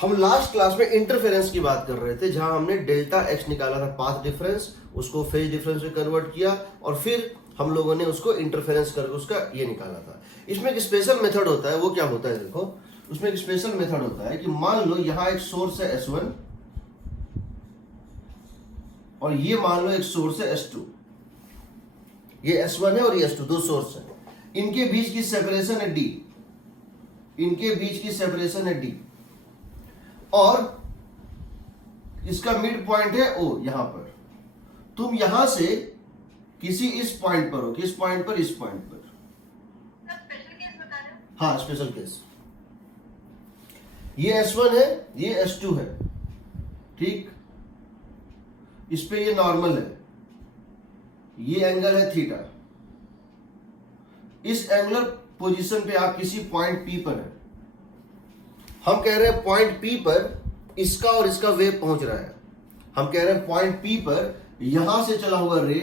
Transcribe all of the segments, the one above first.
हम last class में interference की बात कर रहे थे, जहां हमने डेल्टा एक्स निकाला था, पाथ डिफरेंस, उसको फेज डिफरेंस में कन्वर्ट किया और फिर हम लोगों ने उसको इंटरफेरेंस करके उसका ये निकाला था। इसमें एक स्पेशल मेथड होता है, वो क्या होता है देखो, उसमें एक स्पेशल मेथड होता है कि मान लो यहां एक सोर्स है S1 और ये मान लो एक सोर्स है S2। ये S1 है और ये S2, दो सोर्स है, इनके बीच की सेपरेशन है D, इनके बीच की सेपरेशन है D और इसका मिड पॉइंट है O। यहां पर तुम यहां से किसी इस पॉइंट पर हो, किस पॉइंट पर, इस पॉइंट पर। स्पेशल केस बता रहे हो? हाँ, स्पेशल केस। ये S1 है, ये S2 है, ठीक। इस पे ये नॉर्मल है, ये एंगल है थीटा। इस एंगुलर पोजीशन पे आप किसी पॉइंट P पर है। हम कह रहे हैं पॉइंट P पर इसका और इसका वेव पहुंच रहा है। हम कह रहे हैं पॉइंट P पर यहां से चला हुआ रे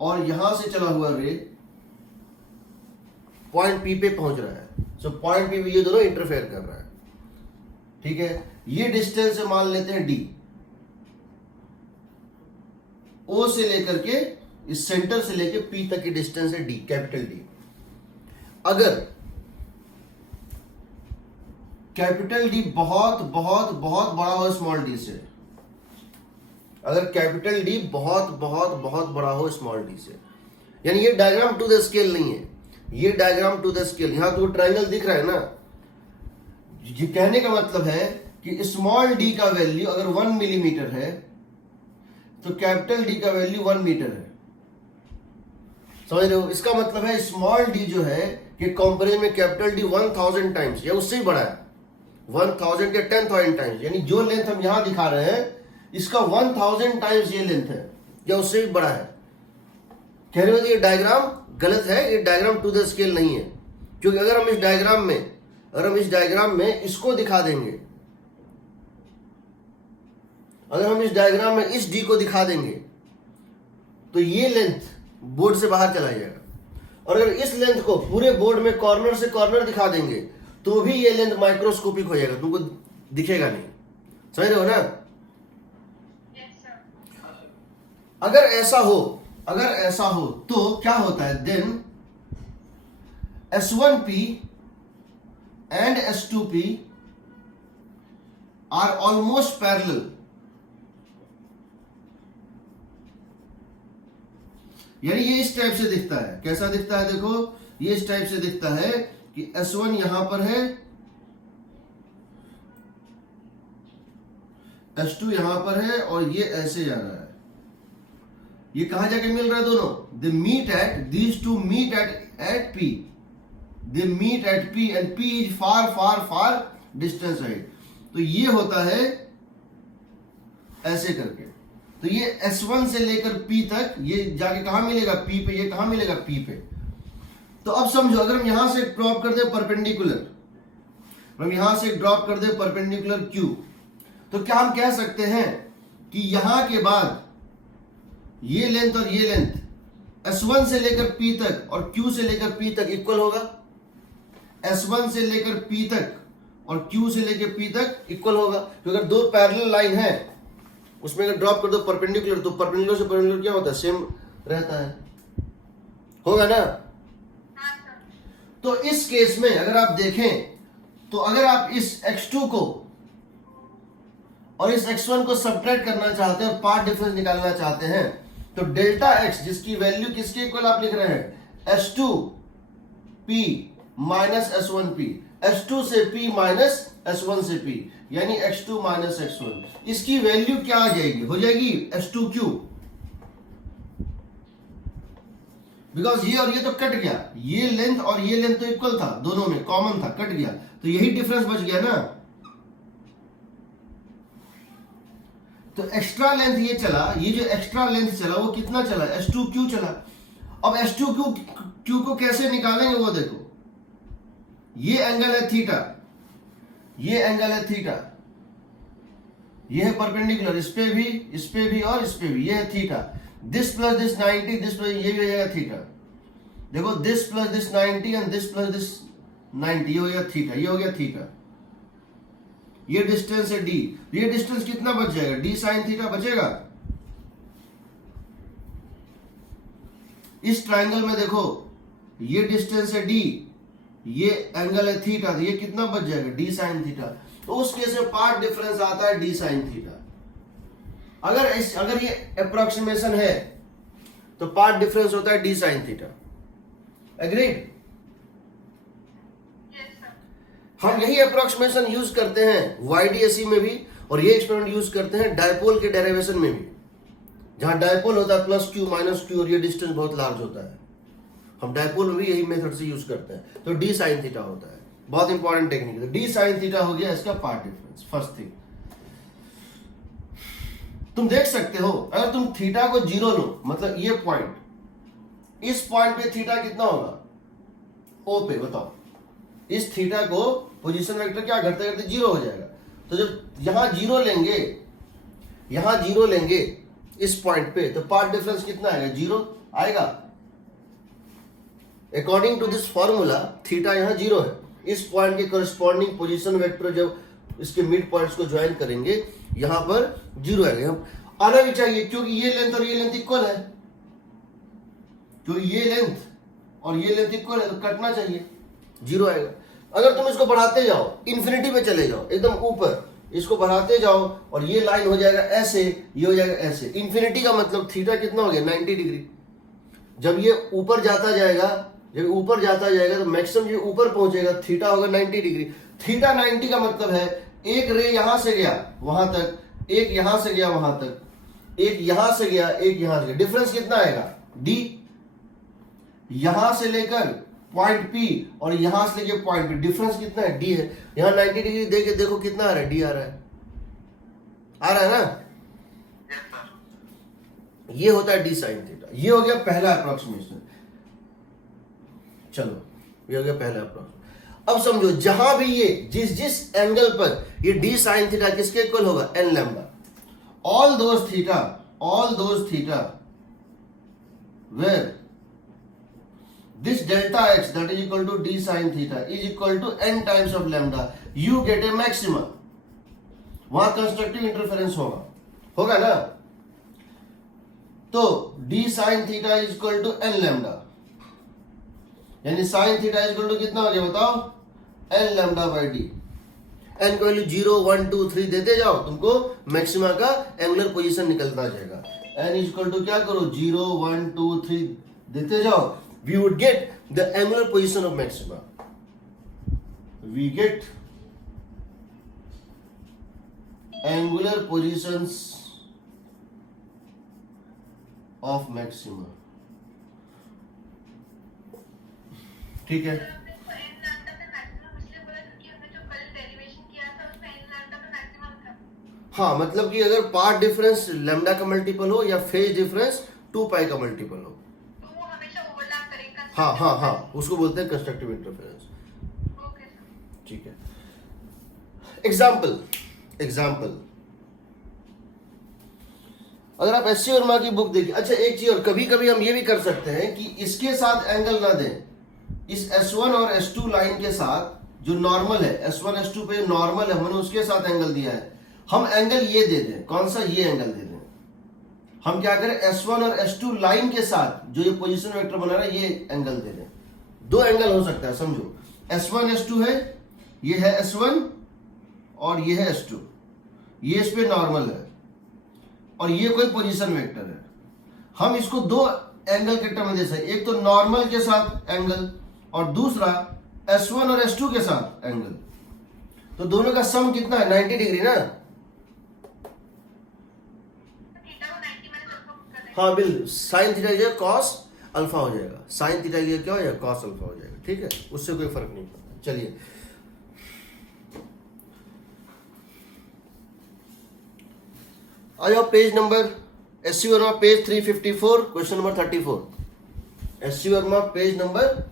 और यहां से चला हुआ रे पॉइंट P पे पहुंच रहा है। सो पॉइंट P पे ये दोनों इंटरफेयर कर रहा है, ठीक है। ये डिस्टेंस मान लेते हैं D, O से लेकर के, इस सेंटर से लेकर P तक की डिस्टेंस है D, कैपिटल D। अगर कैपिटल D बहुत बहुत बहुत बड़ा हो स्मॉल d से, अगर कैपिटल D बहुत बहुत बहुत बड़ा हो स्मॉल d से, यानी ये डायग्राम टू द स्केल नहीं है, ये डायग्राम टू द स्केल। यहां तो ट्रायंगल दिख रहा है ना, ये कहने का मतलब है कि स्मॉल d का वैल्यू अगर 1 मिलीमीटर है तो कैपिटल D का वैल्यू 1 मीटर है। समझ रहे हो? इसका मतलब है स्मॉल d जो है कि कंपेरिजन में कैपिटल D 1000 टाइम्स या उससे ही बड़ा है, 1000 या 10,000 टाइम्स। यानी जो लेंथ हम यहां दिखा रहे हैं इसका 1000 टाइम्स ये लेंथ है या उससे भी बड़ा है। कह रहे हो ये डायग्राम गलत है, ये डायग्राम टू द स्केल नहीं है। क्योंकि अगर हम इस डायग्राम में इसको दिखा देंगे, अगर हम इस डायग्राम में इस D को दिखा देंगे तो ये लेंथ बोर्ड से बाहर चला जाएगा। और अगर इस लेंथ को पूरे बोर्ड में कॉर्नर से कॉर्नर दिखा देंगे तो भी ये लेंथ माइक्रोस्कोपिक हो जाएगा, तुमको दिखेगा नहीं। समझ रहे हो ना? Yes, sir. अगर ऐसा हो तो क्या होता है, then S1P and S2P are almost parallel। यानी ये इस टाइप से दिखता है। कैसा दिखता है देखो, ये इस टाइप से दिखता है कि S1 यहां पर है, S2 यहां पर है और ये ऐसे जा रहा है। ये कहां जाके मिल रहा है दोनों? They meet at, these two meet at P, they meet at P and P is far far far distance ahead. तो ये होता है ऐसे करके। तो ये S1 से लेकर P तक ये जाके कहां मिलेगा? P पे। ये कहां मिलेगा? P पे। तो अब समझो, अगर हम यहां से ड्रॉप कर दे परपेंडिकुलर, हम यहां से ड्रॉप कर दे परपेंडिकुलर Q, तो क्या हम कह सकते हैं कि यहां के बाद ये लेंथ और ये लेंथ S1 से लेकर P तक और Q से लेकर P तक इक्वल होगा? S1 से लेकर P तक और Q से लेकर P तक इक्वल होगा। क्योंकि अगर दो पैरेलल लाइन है उसमें अगर ड्रॉप कर दो परपेंडिकुलर, तो परपेंडिकुलर से परपेंडिकुलर क्या होता है? सेम रहता है, होगा ना? हाँ, sir. तो इस केस में अगर आप देखें तो अगर आप इस x2 को और इस x1 को सब्ट्रैक्ट करना चाहते हैं और पाथ डिफरेंस निकालना चाहते हैं तो डेल्टा x जिसकी वैल्यू किसके इक्वल आप लिख रहे हैं? S2P माइनस S1P, S2 से P माइनस S1 से P, यानी x2 माइनस x1। इसकी वैल्यू क्या आ जाएगी? हो जाएगी S2Q। बिकॉज ये और ये तो कट गया, ये लेंथ और ये लेंथ तो इक्वल था, दोनों में कॉमन था, कट गया, तो यही डिफरेंस बच गया ना। तो एक्स्ट्रा लेंथ ये चला, ये जो एक्स्ट्रा लेंथ चला वो कितना चला? S2Q चला। अब S2Q को कैसे निकालेंगे वो देखो, ये एंगल है थीटा, ये एंगल है थीटा, ये है परपेंडिकुलर, इस पे भी और इस पे भी, ये है theta. This plus this 90, this plus ये भी हो जाएगा थीटा। देखो this plus this 90 and this plus this 90, ये हो गया थीटा, ये हो गया थीटा। ये डिस्टेंस है डी, ये डिस्टेंस कितना बच जाएगा, डी साइन थीटा बचेगा। इस ट्रायंगल में देखो ये डिस्टेंस है डी, ये एंगल है थीटा, तो ये कितना बच जाएगा, डी साइन थीटा। तो उस केस में पार्ट डिफरेंस आता है डी साइन थीटा। अगर ये अप्रोक्सीमेशन है तो पार्ट डिफरेंस होता है D sine theta. Agreed? Yes, sir. हम यही अप्रोक्सीमेशन यूज करते हैं YDSE में भी, और ये एक्सपेरिमेंट यूज करते हैं डायपोल के डेरिवेशन में भी, जहां डायपोल होता है प्लस क्यू माइनस क्यू और ये डिस्टेंस बहुत लार्ज होता है। हम डायपोल में भी यही मेथड से यूज करते हैं। तो डी साइन थीटा होता है, बहुत इंपॉर्टेंट टेक्निक है। डी साइन थीटा हो गया इसका पार्ट डिफरेंस, फर्स्ट थिंग। तुम देख सकते हो अगर तुम थीटा को 0 लो, मतलब ये पॉइंट, इस पॉइंट पे थीटा कितना होगा, ओ पे, बताओ। इस थीटा को पोजीशन वेक्टर क्या करते करते 0 हो जाएगा। तो जब यहां 0 लेंगे, यहां 0 लेंगे इस पॉइंट पे, तो पार्ट डिफरेंस कितना आएगा, 0 आएगा। According to this formula theta यहां 0 है। इस पॉइंट के करस्पॉन्डिंग पोजीशन वेक्टर जब इसके मिड पॉइंट्स को ज्वाइन करेंगे, यहां पर 0 आएगा। यहां आना भी चाहिए क्योंकि ये लेंथ और ये लेंथ इक्वल है, क्योंकि ये लेंथ और ये लेंथ इक्वल है, तो कटना चाहिए, 0 आएगा। अगर तुम इसको बढ़ाते जाओ, इन्फिनिटी पे चले जाओ, एकदम ऊपर इसको बढ़ाते जाओ, और ये लाइन हो जाएगा ऐसे, ये हो जाएगा ऐसे। इन्फिनिटी का मतलब थीटा कितना हो गया, 90 डिग्री। जब ये ऊपर जाता जाएगा, जब ऊपर जाता जाएगा तो मैक्सिमम ये ऊपर पहुंचेगा, थीटा होगा 90 डिग्री। थीटा 90 का मतलब है एक रे यहां से गया वहां तक, एक यहां से गया वहां तक, एक यहां से गया, एक यहां से गया। डिफरेंस कितना आएगा, डी। यहां से लेकर पॉइंट पी और यहां से लेकर पॉइंट पी, डिफरेंस कितना है, डी है। यहां 90 डिग्री देके देखो कितना आ रहा है, डी आ रहा है, आ रहा है ना। Yes, sir. ये होता है डी साइन थीटा। ये हो गया पहला अप्रोक्सीमेशन। चलो, ये हो गया पहला अप्रोक्सीमेशन। अब समझो जहां भी ये जिस एंगल पर ये डी साइन थीटा किसके इक्वल होगा, n lambda. All those theta where this delta x that is equal to d sin theta is equal to n times of lambda, you get a maxima। वहां constructive interference होगा ना। तो d sin theta is equal to n lambda, यानी sin theta is equal to कितना हो गया बताओ, n lambda by d। n को वैल्यू 0 1 2 3 देते जाओ, तुमको मैक्सिमा का एंगुलर पोजीशन निकलता जाएगा। n is equal to क्या करो, 0 1 2 3 देते जाओ, we would get the angular position of maxima। We get angular positions of maxima। ठीक है, सर, आपने इसको n लैम्डा पे मैक्सिमम इसलिए बोला क्योंकि हमने जो कल डेरिवेशन किया था उसमें n लैम्डा पे मैक्सिमम था। हाँ, मतलब कि अगर पार्ट डिफरेंस लैम्डा का मल्टीपल हो या फेज डिफरेंस 2 पाई का मल्टीपल हो, तो वो हमेशा ओवरलैप करेगा। हाँ, उसको बोलते हैं कंस्ट्रक्टिव इंटरफेरेंस। Okay sir. ठीक है। एग्जाम्पल अगर आप एससी वर्मा की बुक देखिए। अच्छा, एक चीज और, कभी कभी हम ये भी कर सकते हैं कि इसके साथ एंगल ना दें, इस S1 और S2 लाइन के साथ जो नॉर्मल है, S1 S2 पे नॉर्मल है, हमने उसके साथ एंगल दिया है, हम एंगल ये दे दें। कौन सा, ये एंगल दे दें। हम क्या करें, S1 और S2 लाइन के साथ जो ये पोजीशन वेक्टर बना रहा है, ये एंगल दे दें। दो एंगल हो सकता है, समझो S1 S2 है, ये है S1 और ये है S2, ये इस पे नॉर्मल है और ये कोई पोजीशन वेक्टर है। हम इसको दो एंगल के टर्म में दे सकते, एक तो नॉर्मल के साथ एंगल और दूसरा S1 और S2 के साथ एंगल। तो दोनों का सम कितना है, 90 डिग्री ना। थीटा को 90 माइनस अल्फा कर देंगे। हाँ बिल्कुल, साइन थीटा की जगह कॉस अल्फा हो जाएगा, साइन थीटा की जगह क्या हो जाएगा, कॉस अल्फा हो जाएगा। ठीक है, उससे कोई फर्क नहीं पड़ता। चलिए, आ जाओ page number, SC Verma page 354, question number 34। SC Verma page number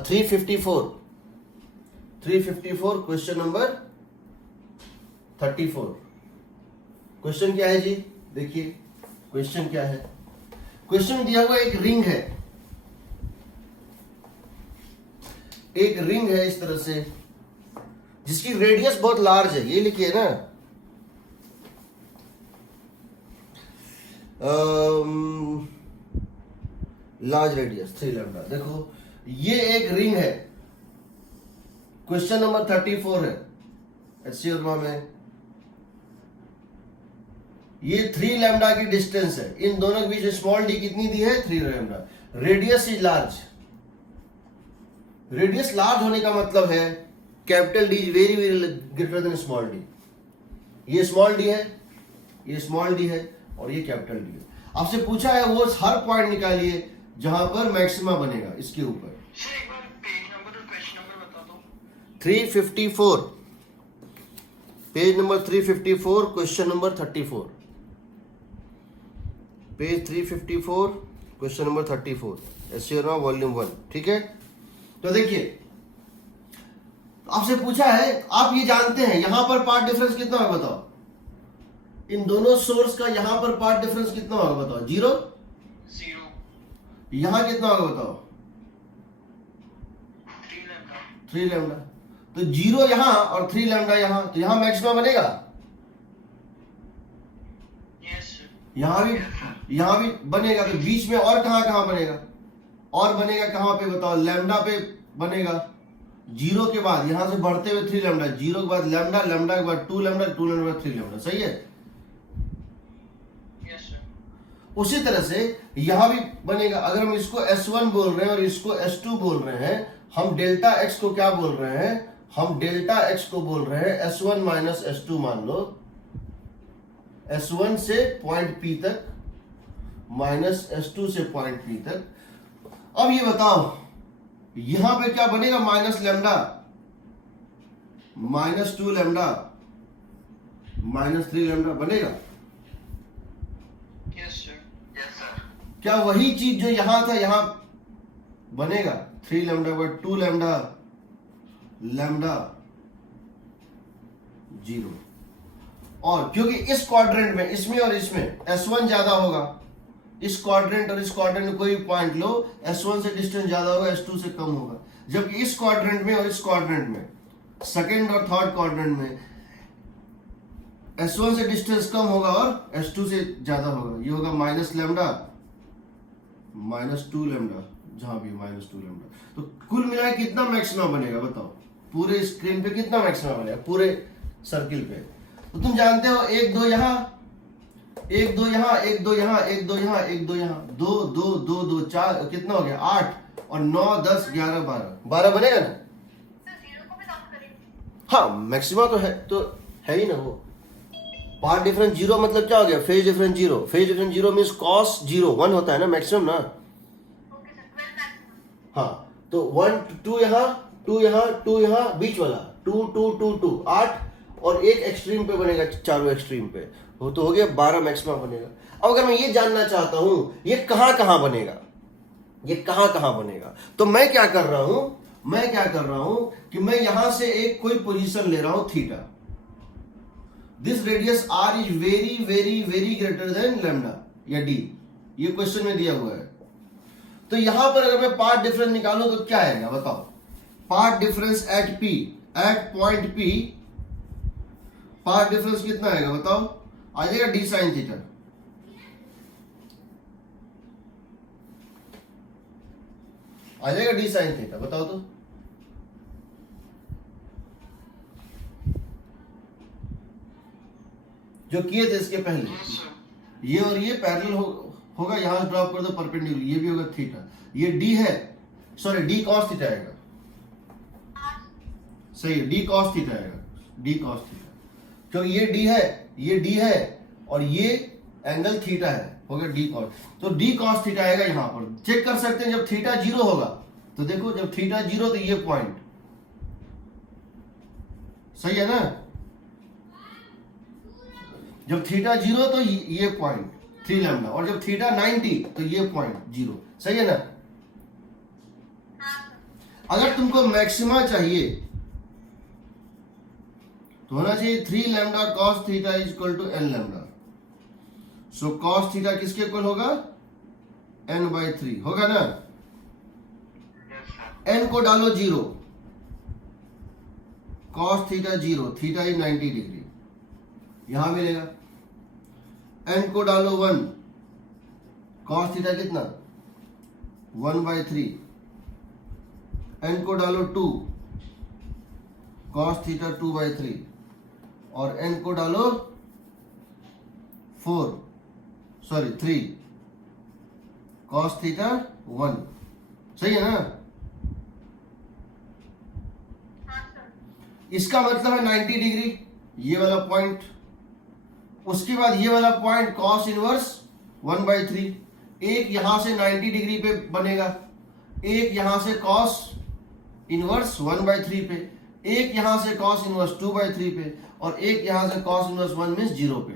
354 question number 34। Question क्या है जी, देखिए क्वेश्चन क्या है। क्वेश्चन दिया हुआ एक रिंग है, एक रिंग है इस तरह से जिसकी रेडियस बहुत लार्ज है, ये लिखिए ना, लार्ज रेडियस 3 लैम्डा। देखो ये एक रिंग है, क्वेश्चन नंबर 34 है एचसी वर्मा में। ये 3 लैम्डा की डिस्टेंस है, इन दोनों के बीच स्मॉल डी कितनी दी है 3 lambda. Radius is large, radius large होने का मतलब है capital D is very very greater than small D. ये स्मॉल डी है, ये स्मॉल डी है और ये कैपिटल डी है। आपसे पूछा है वो हर पॉइंट निकालिए जहां पर मैक्सिमा बनेगा इसके ऊपर। एक बार पेज नंबर और क्वेश्चन नंबर बता दो। 354 page number 354 question number 34, page 354 question number 34 SC Verma volume 1। ठीक है, तो देखिए आपसे पूछा है, आप ये जानते हैं यहां पर पार्ट डिफरेंस कितना होगा बताओ। इन दोनों सोर्स का यहां पर पार्ट डिफरेंस कितना होगा बताओ। 0। यहां कितना होगा बताओ 3 लैम्डा। तो 0 यहां और 3 लैम्डा यहां, तो यहां मैक्सिमा बनेगा। यहां भी बनेगा, तो बीच में और कहां बनेगा, और बनेगा कहां पे बताओ, लैम्डा पे बनेगा। 0 के बाद यहां से बढ़ते हुए 3 लैम्डा, 0 के बाद लैम्डा, लैम्डा के बाद 2 लैम्डा, 2 लैम्डा 3 लैम्डा। सही है। उसी तरह से यहां भी बनेगा। अगर हम इसको S1 बोल रहे हैं और इसको S2 बोल रहे हैं, हम डेल्टा x को क्या बोल रहे हैं, हम डेल्टा x को बोल रहे हैं S1 माइनस S2 मान लो, S1 से पॉइंट P तक माइनस S2 से पॉइंट P तक। अब ये बताओ यहां पे क्या बनेगा, minus lambda, minus 2 lambda, minus 3 lambda बनेगा। क्या वही चीज जो यहां था यहां बनेगा, 3 लैम्डा बाय 2 लैम्डा, लैम्डा 0। और क्योंकि इस क्वाड्रेंट में, इसमें और इसमें S1 ज्यादा होगा, इस क्वाड्रेंट और इस क्वाड्रेंट में कोई पॉइंट लो, S1 से डिस्टेंस ज्यादा होगा, S2 से कम होगा। जबकि इस क्वाड्रेंट में और इस क्वाड्रेंट में, सेकंड और थर्ड क्वाड्रेंट में S1 से डिस्टेंस कम होगा और S2 से ज्यादा होगा। ये होगा माइनस लैम्डा, माइनस 2 लैम्डा, जहां भी माइनस 2 लैम्डा। तो कुल मिलाकर कितना मैक्सिमा बनेगा बताओ, पूरे स्क्रीन पे कितना मैक्सिमा बनेगा पूरे सर्किल पे। तो तुम जानते हो 1 2 यहां, 1 2 यहां, 1 2 यहां, 1 2 यहां, 1 2 यहां, 2 2 2 2 4, कितना हो गया 8 और 9 10 11 12 बनेगा ना। हाँ मैक्सिमा तो है, तो है ही ना वो। पार्ट डिफरेंस 0 मतलब क्या हो गया, phase difference 0। Phase difference 0 means cos 0 1 होता है ना मैक्सिमम ना। हाँ तो 1 2 यहाँ 2 यहाँ 2 यहाँ बीच वाला 2 2 2 2 8 और एक एक्सट्रीम पे बनेगा, चारों एक्सट्रीम पे वो तो हो गया 12 मैक्सिमा बनेगा। अब अगर मैं ये जानना चाहता हूं ये कहां बनेगा, ये कहां बनेगा, तो मैं क्या कर रहा हूं कि मैं यहां से एक कोई पोजीशन ले रहा हूं theta. This radius r is very very very greater than lambda या d, ये क्वेश्चन में दिया हुआ है। तो यहां पर अगर मैं पार्ट डिफरेंस निकालूं तो क्या आएगा बताओ। Path difference at p, at point p, path difference कितना आएगा बताओ, आ जाएगा d sin थीटा। आ जाएगा d sin थीटा, बताओ तो। जो किए थे इसके पहले, ये और ये पैरेलल होगा, यहां ड्रॉप कर दो परपेंडिकुलर, ये भी होगा थीटा, ये d है, सॉरी d cos थीटा आएगा, सही है d cos थीटा आएगा, d cos थीटा, क्योंकि ये d है और ये एंगल थीटा है, होगा d cos। तो d cos थीटा आएगा। यहां पर चेक कर सकते हैं जब थीटा 0 होगा, तो देखो जब थीटा 0 तो ये पॉइंट सही है ना, जब थीटा 0 तो ये पॉइंट 3 लैम्डा, और जब थीटा 90 तो ये पॉइंट 0, सही है ना। अगर तुमको मैक्सिमा चाहिए तो होना चाहिए 3 lambda cos theta is equal to n lambda. So cos theta किसके इक्वल होगा, n/3 होगा ना। n को डालो 0, cos theta 0, theta is 90 degree, यहां मिलेगा। n को डालो 1, कॉस थीटा कितना 1/3, n को डालो 2, कॉस थीटा 2/3, और n को डालो 3, कॉस थीटा 1। सही है ना? हाँ सर। इसका मतलब है 90 डिग्री ये वाला पॉइंट, उसके बाद ये वाला पॉइंट कॉस इनवर्स 1/3, एक यहां से 90 डिग्री पे बनेगा, एक यहां से कॉस इनवर्स 1/3 पे, एक यहां से कॉस इनवर्स 2/3 पे, और एक यहां से कॉस इनवर्स 1 मींस 0 पे।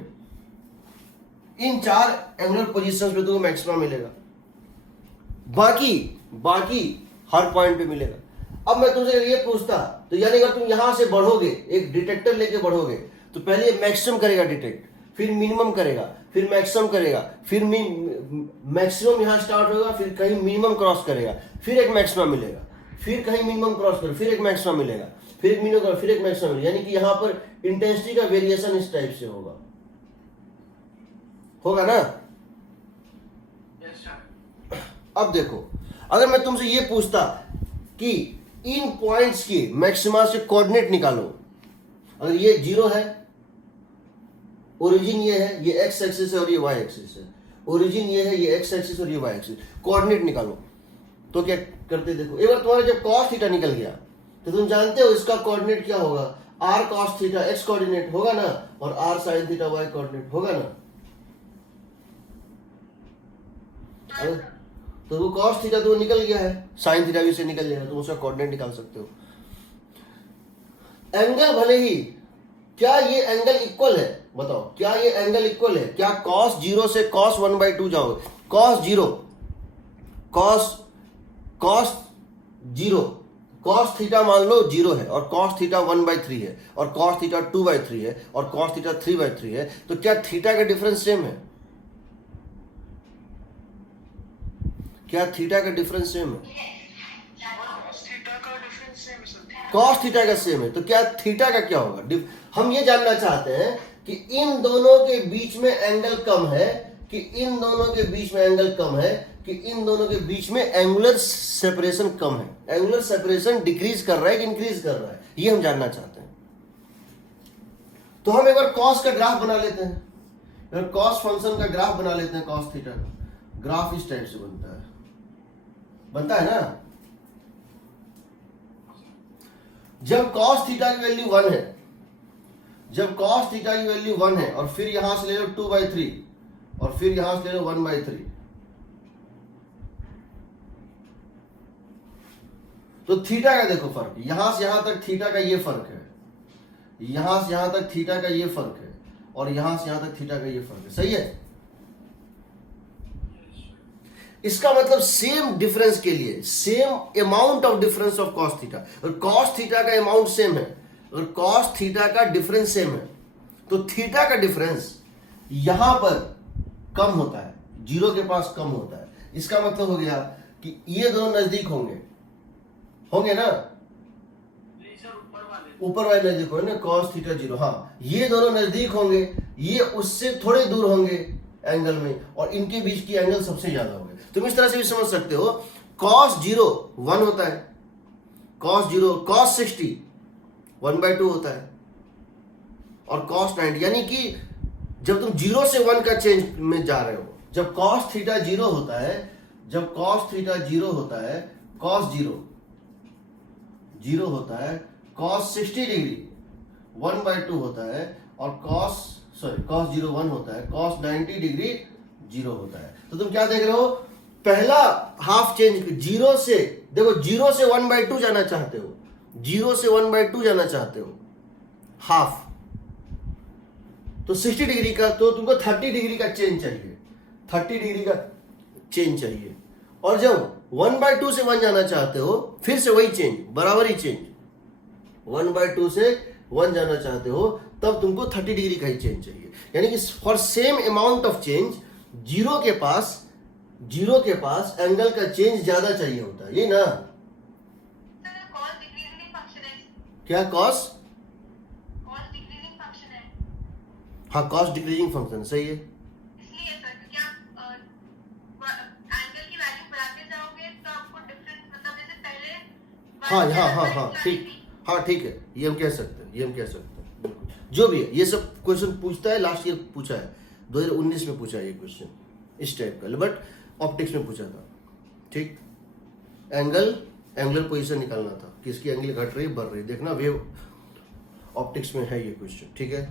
इन 4 एंगुलर पोजीशंस पे तुमको मैक्सिमम मिलेगा, बाकी हर पॉइंट पे मिलेगा। अब मैं तुमसे ये पूछता, तो यानी अगर तुम यहां से बढ़ोगे, एक डिटेक्टर लेके बढ़ोगे, तो पहले मैक्सिमम करेगा डिटेक्ट, फिर मिनिमम करेगा, फिर मैक्सिमम करेगा, फिर मैक्सिमम यहां स्टार्ट होगा, फिर कहीं मिनिमम क्रॉस करेगा, फिर एक मैक्सिमम मिलेगा, फिर कहीं मिनिमम क्रॉस करेगा, फिर एक मैक्सिमम मिलेगा, फिर एक मिनिमम, फिर एक मैक्सिमम मिलेगा। यानी कि यहां पर इंटेंसिटी का वेरिएशन इस टाइप से होगा ना? Yes sir. अब देखो, अगर मैं तुमसे ये पूछता कि इन पॉइंट्स की मैक्सिमा से कोऑर्डिनेट निकालो, अगर ये 0 है, ओरिजिन ये है, ये एक्स एक्सिस है और ये वाई एक्सिस है, ओरिजिन ये है, ये एक्स एक्सिस और ये वाई एक्सिस, कोऑर्डिनेट निकालो, तो क्या करते देखो। एक बार तुम्हारा जब कॉस थीटा निकल गया, तो तुम जानते हो इसका कोऑर्डिनेट क्या होगा, R cos theta x coordinate होगा ना, और R sine theta y coordinate होगा ना। तो वो कॉस थीटा तो निकल गया है, साइन थीटा भी से निकल जाएगा, तुम उसका कोऑर्डिनेट निकाल सकते हो। एंगल भले ही, क्या ये एंगल इक्वल है? बताओ, क्या ये एंगल इक्वल है? क्या cos 0 से cos 1/2 जाओगे? cos 0, cos थीटा मान लो 0 है, और cos थीटा 1/3 है, और cos थीटा 2/3 है, और cos थीटा 3/3 है, तो क्या थीटा का डिफरेंस सेम है? क्या थीटा का डिफरेंस सेम है? कॉस थीटा का डिफरेंस सेम है सर। कॉस थीटा का सेम है, तो क्या थीटा का क्या होगा? हम ये जानना चाहते हैं कि इन दोनों के बीच में एंगल कम है, कि इन दोनों के बीच में एंगल कम है, कि इन दोनों के बीच में एंगुलर सेपरेशन कम है, एंगुलर सेपरेशन डिक्रीज कर रहा है कि इंक्रीज कर रहा है, ये हम जानना चाहते हैं। तो हम एक बार कॉस का ग्राफ बना लेते हैं, कॉस फंक्शन का ग्राफ बना लेते हैं, कॉस थीटा का ग्राफ इस टाइप से बनता है ना। जब cos थीटा की वैल्यू 1 है, जब cos थीटा की वैल्यू 1 है, और फिर यहां से ले लो 2/3, और फिर यहां से ले लो 1/3, तो थीटा का देखो फर्क, यहां से यहां तक थीटा का ये फर्क है, यहां से यहां तक थीटा का ये फर्क है, और यहां से यहां तक थीटा का ये फर्क है। सही है? इसका मतलब सेम डिफरेंस के लिए same amount of difference of cos theta, और cos थीटा का अमाउंट सेम है, और cos थीटा का डिफरेंस सेम है, तो थीटा का डिफरेंस यहां पर कम होता है, 0 के पास कम होता है। इसका मतलब हो गया कि ये दोनों नजदीक होंगे ना, नहीं सर, ऊपर वाले नजदीक होंगे ना, cos थीटा 0, हाँ, ये दोनों नजदीक होंगे, ये उससे थोड़े दूर होंगे एंगल में, और इनके बीच की एंगल सबसे ज्यादा होंगे। तुम इस तरह से भी समझ सकते हो, cos 0 1 होता है, cos 60 1/2 होता है, और cos 90, यानी कि जब तुम 0 से 1 का चेंज में जा रहे हो, जब cos थीटा 0 होता है, जब cos थीटा 0 होता है, cos 0 होता है, cos 60 डिग्री 1/2 होता है, और cos 0 1 होता है, cos 90 डिग्री 0 होता है। तो तुम क्या देख रहे हो, पहला हाफ चेंज 0 से, देखो 0 से 1/2 जाना चाहते हो, 0 से 1/2 जाना चाहते हो हाफ, तो 60 डिग्री का, तो तुमको 30 डिग्री का चेंज चाहिए, 30 डिग्री का चेंज चाहिए। और जब 1/2 से 1 जाना चाहते हो, फिर से वही चेंज, बराबर ही चेंज, 1/2 से 1 जाना चाहते हो, तब तुमको 30 डिग्री का ही चेंज चाहिए। यानी कि for same amount of change, 0 के पास एंगल का चेंज ज्यादा चाहिए होता है, ये ना। सर cos डिक्रीजिंग फंक्शन है। क्या cos हाँ, कॉस्ट डिक्रीजिंग फंक्शन सही है। इसलिए सर क्योंकि आप एंगल की वैल्यू बढ़ाते जाओगे तो आपको डिफरेंस मतलब जैसे पहले हाँ हाँ हाँ हाँ ठीक, हाँ ठीक है, ये हम कह सकते हैं, ये हम कह सकते हैं, बिल्कुल। जो भी है ये सब क्वेश्चन पूछता है, लास्ट ईयर पूछा है, 2019 में पूछा है ये क्वेश्चन इस टाइप का, बट ऑप्टिक्स में पूछा था। ठीक, एंगुलर पोजीशन निकालना था, किसकी एंगल घट रही बढ़ रही, देखना वेव ऑप्टिक्स में है ये क्वेश्चन। ठीक है,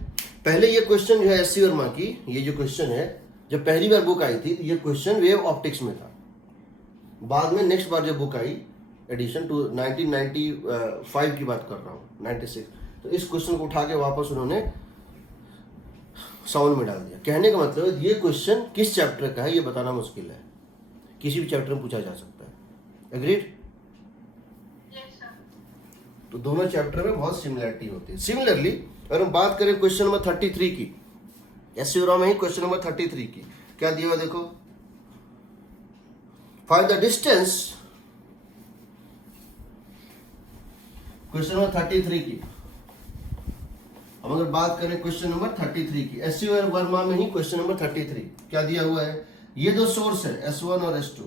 पहले ये क्वेश्चन जो है एस सी वर्मा की, ये जो क्वेश्चन है जब पहली बार बुक आई थी तो ये क्वेश्चन वेव ऑप्टिक्स में था। बाद में नेक्स्ट बार जब बुक आई एडिशन टू 1995 की बात कर रहा हूँ, 96, तो इस क्वेश्चन को उठा के वापस उन्होंने साउंड में डाल दिया। कहने का मतलब ये क्वेश्चन किस चैप्टर का है ये बताना मुश्किल है, किसी भी चैप्टर में पूछा जा सकता है। एग्रीड? Yes sir. तो दोनों चैप्टर में बहुत सिमिलरिटी होती है। सिमिलरली अगर हम बात करें क्वेश्चन नंबर 33 की, एस सी में ही क्वेश्चन नंबर 33 की क्या दिया हुआ देखो, find the distance, question number 33 की। हम अगर बात करें क्वेश्चन नंबर 33 की, एस सी वर्मा में ही क्वेश्चन नंबर 33 क्या दिया हुआ है, ये दो सोर्स है S1 और S2,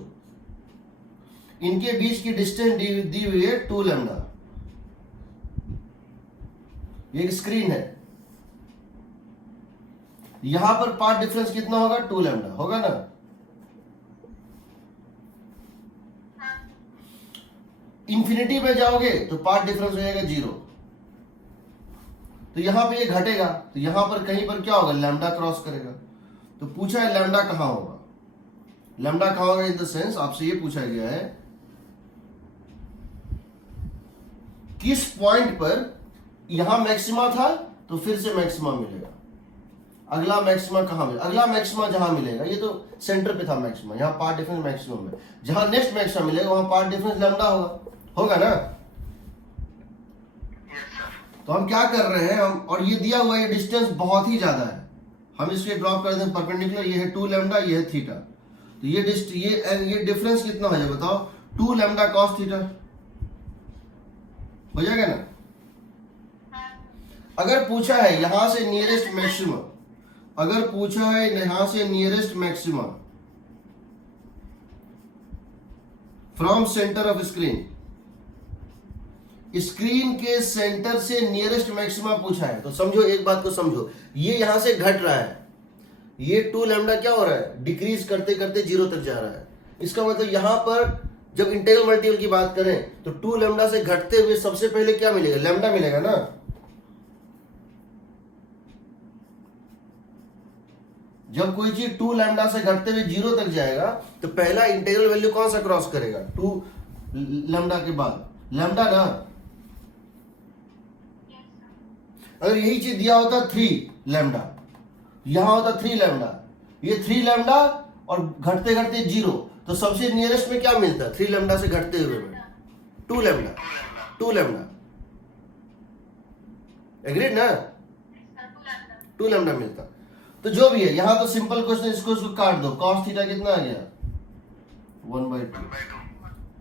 इनके बीच की डिस्टेंस दी हुई है 2 लैम्डा, ये एक स्क्रीन है, यहां पर पाथ डिफरेंस कितना होगा, 2 लैम्डा होगा ना। इंफिनिटी पे जाओगे तो पाथ डिफरेंस हो जाएगा 0, तो यहां पे ये घटेगा, तो यहां पर कहीं पर क्या होगा, लैम्डा क्रॉस करेगा। तो पूछा है लैम्डा कहां होगा, लैम्डा कहां होगा इन द सेंस आपसे ये पूछा गया है किस पॉइंट पर यहां मैक्सिमा था तो फिर से मैक्सिमा मिलेगा, अगला मैक्सिमा कहां मिलेगा, अगला मैक्सिमा जहां मिलेगा, ये तो सेंटर पे था मैक्सिमा, यहां पाथ डिफरेंस मैक्सिमम है, जहां नेक्स्ट मैक्सिमा मिलेगा वहां पाथ डिफरेंस लैम्डा होगा ना। तो हम क्या कर रहे हैं, हम और ये दिया हुआ ये डिस्टेंस बहुत ही ज्यादा है, हम इसके ड्रॉप कर दें परपेंडिकुलर, ये है 2 लैम्डा, ये है थीटा, तो ये डिफरेंस कितना हो जाएगा बताओ, 2 लैम्डा कॉस थीटा हो जाएगा ना। अगर पूछा है यहां से नियरेस्ट मैक्सिमम, अगर पूछा है यहां से nearest maximum from centre of screen, screen के सेंटर से नियरेस्ट मैक्सिमा पूछा है, तो समझो एक बात को समझो, ये यहां से घट रहा है, ये 2 लैम्डा क्या हो रहा है, डिक्रीज करते करते 0 तक जा रहा है। इसका मतलब यहां पर जब इंटीग्रल मल्टीपल की बात करें तो 2 लैम्डा से घटते हुए सबसे पहले क्या मिलेगा, लैम्डा मिलेगा ना। जब कोई चीज 2 लैम्डा से घटते हुए 0 तक जाएगा तो पहला इंटीग्रल वैल्यू कौन सा क्रॉस करेगा, 2 लैम्डा के बाद लैम्डा ना। अगर यही चीज दिया होता 3 लैम्डा, यहां होता 3 लैम्डा, ये 3 लैम्डा और घटते घटते 0, तो सबसे नियरेस्ट में क्या मिलता है 3 लैम्डा से घटते हुए में 2 लैम्डा। एग्रीड ना, 2 लैम्डा मिलता। तो जो भी है यहां तो सिंपल क्वेश्चन, इसको काट दो, cos थीटा कितना आ गया 1/2,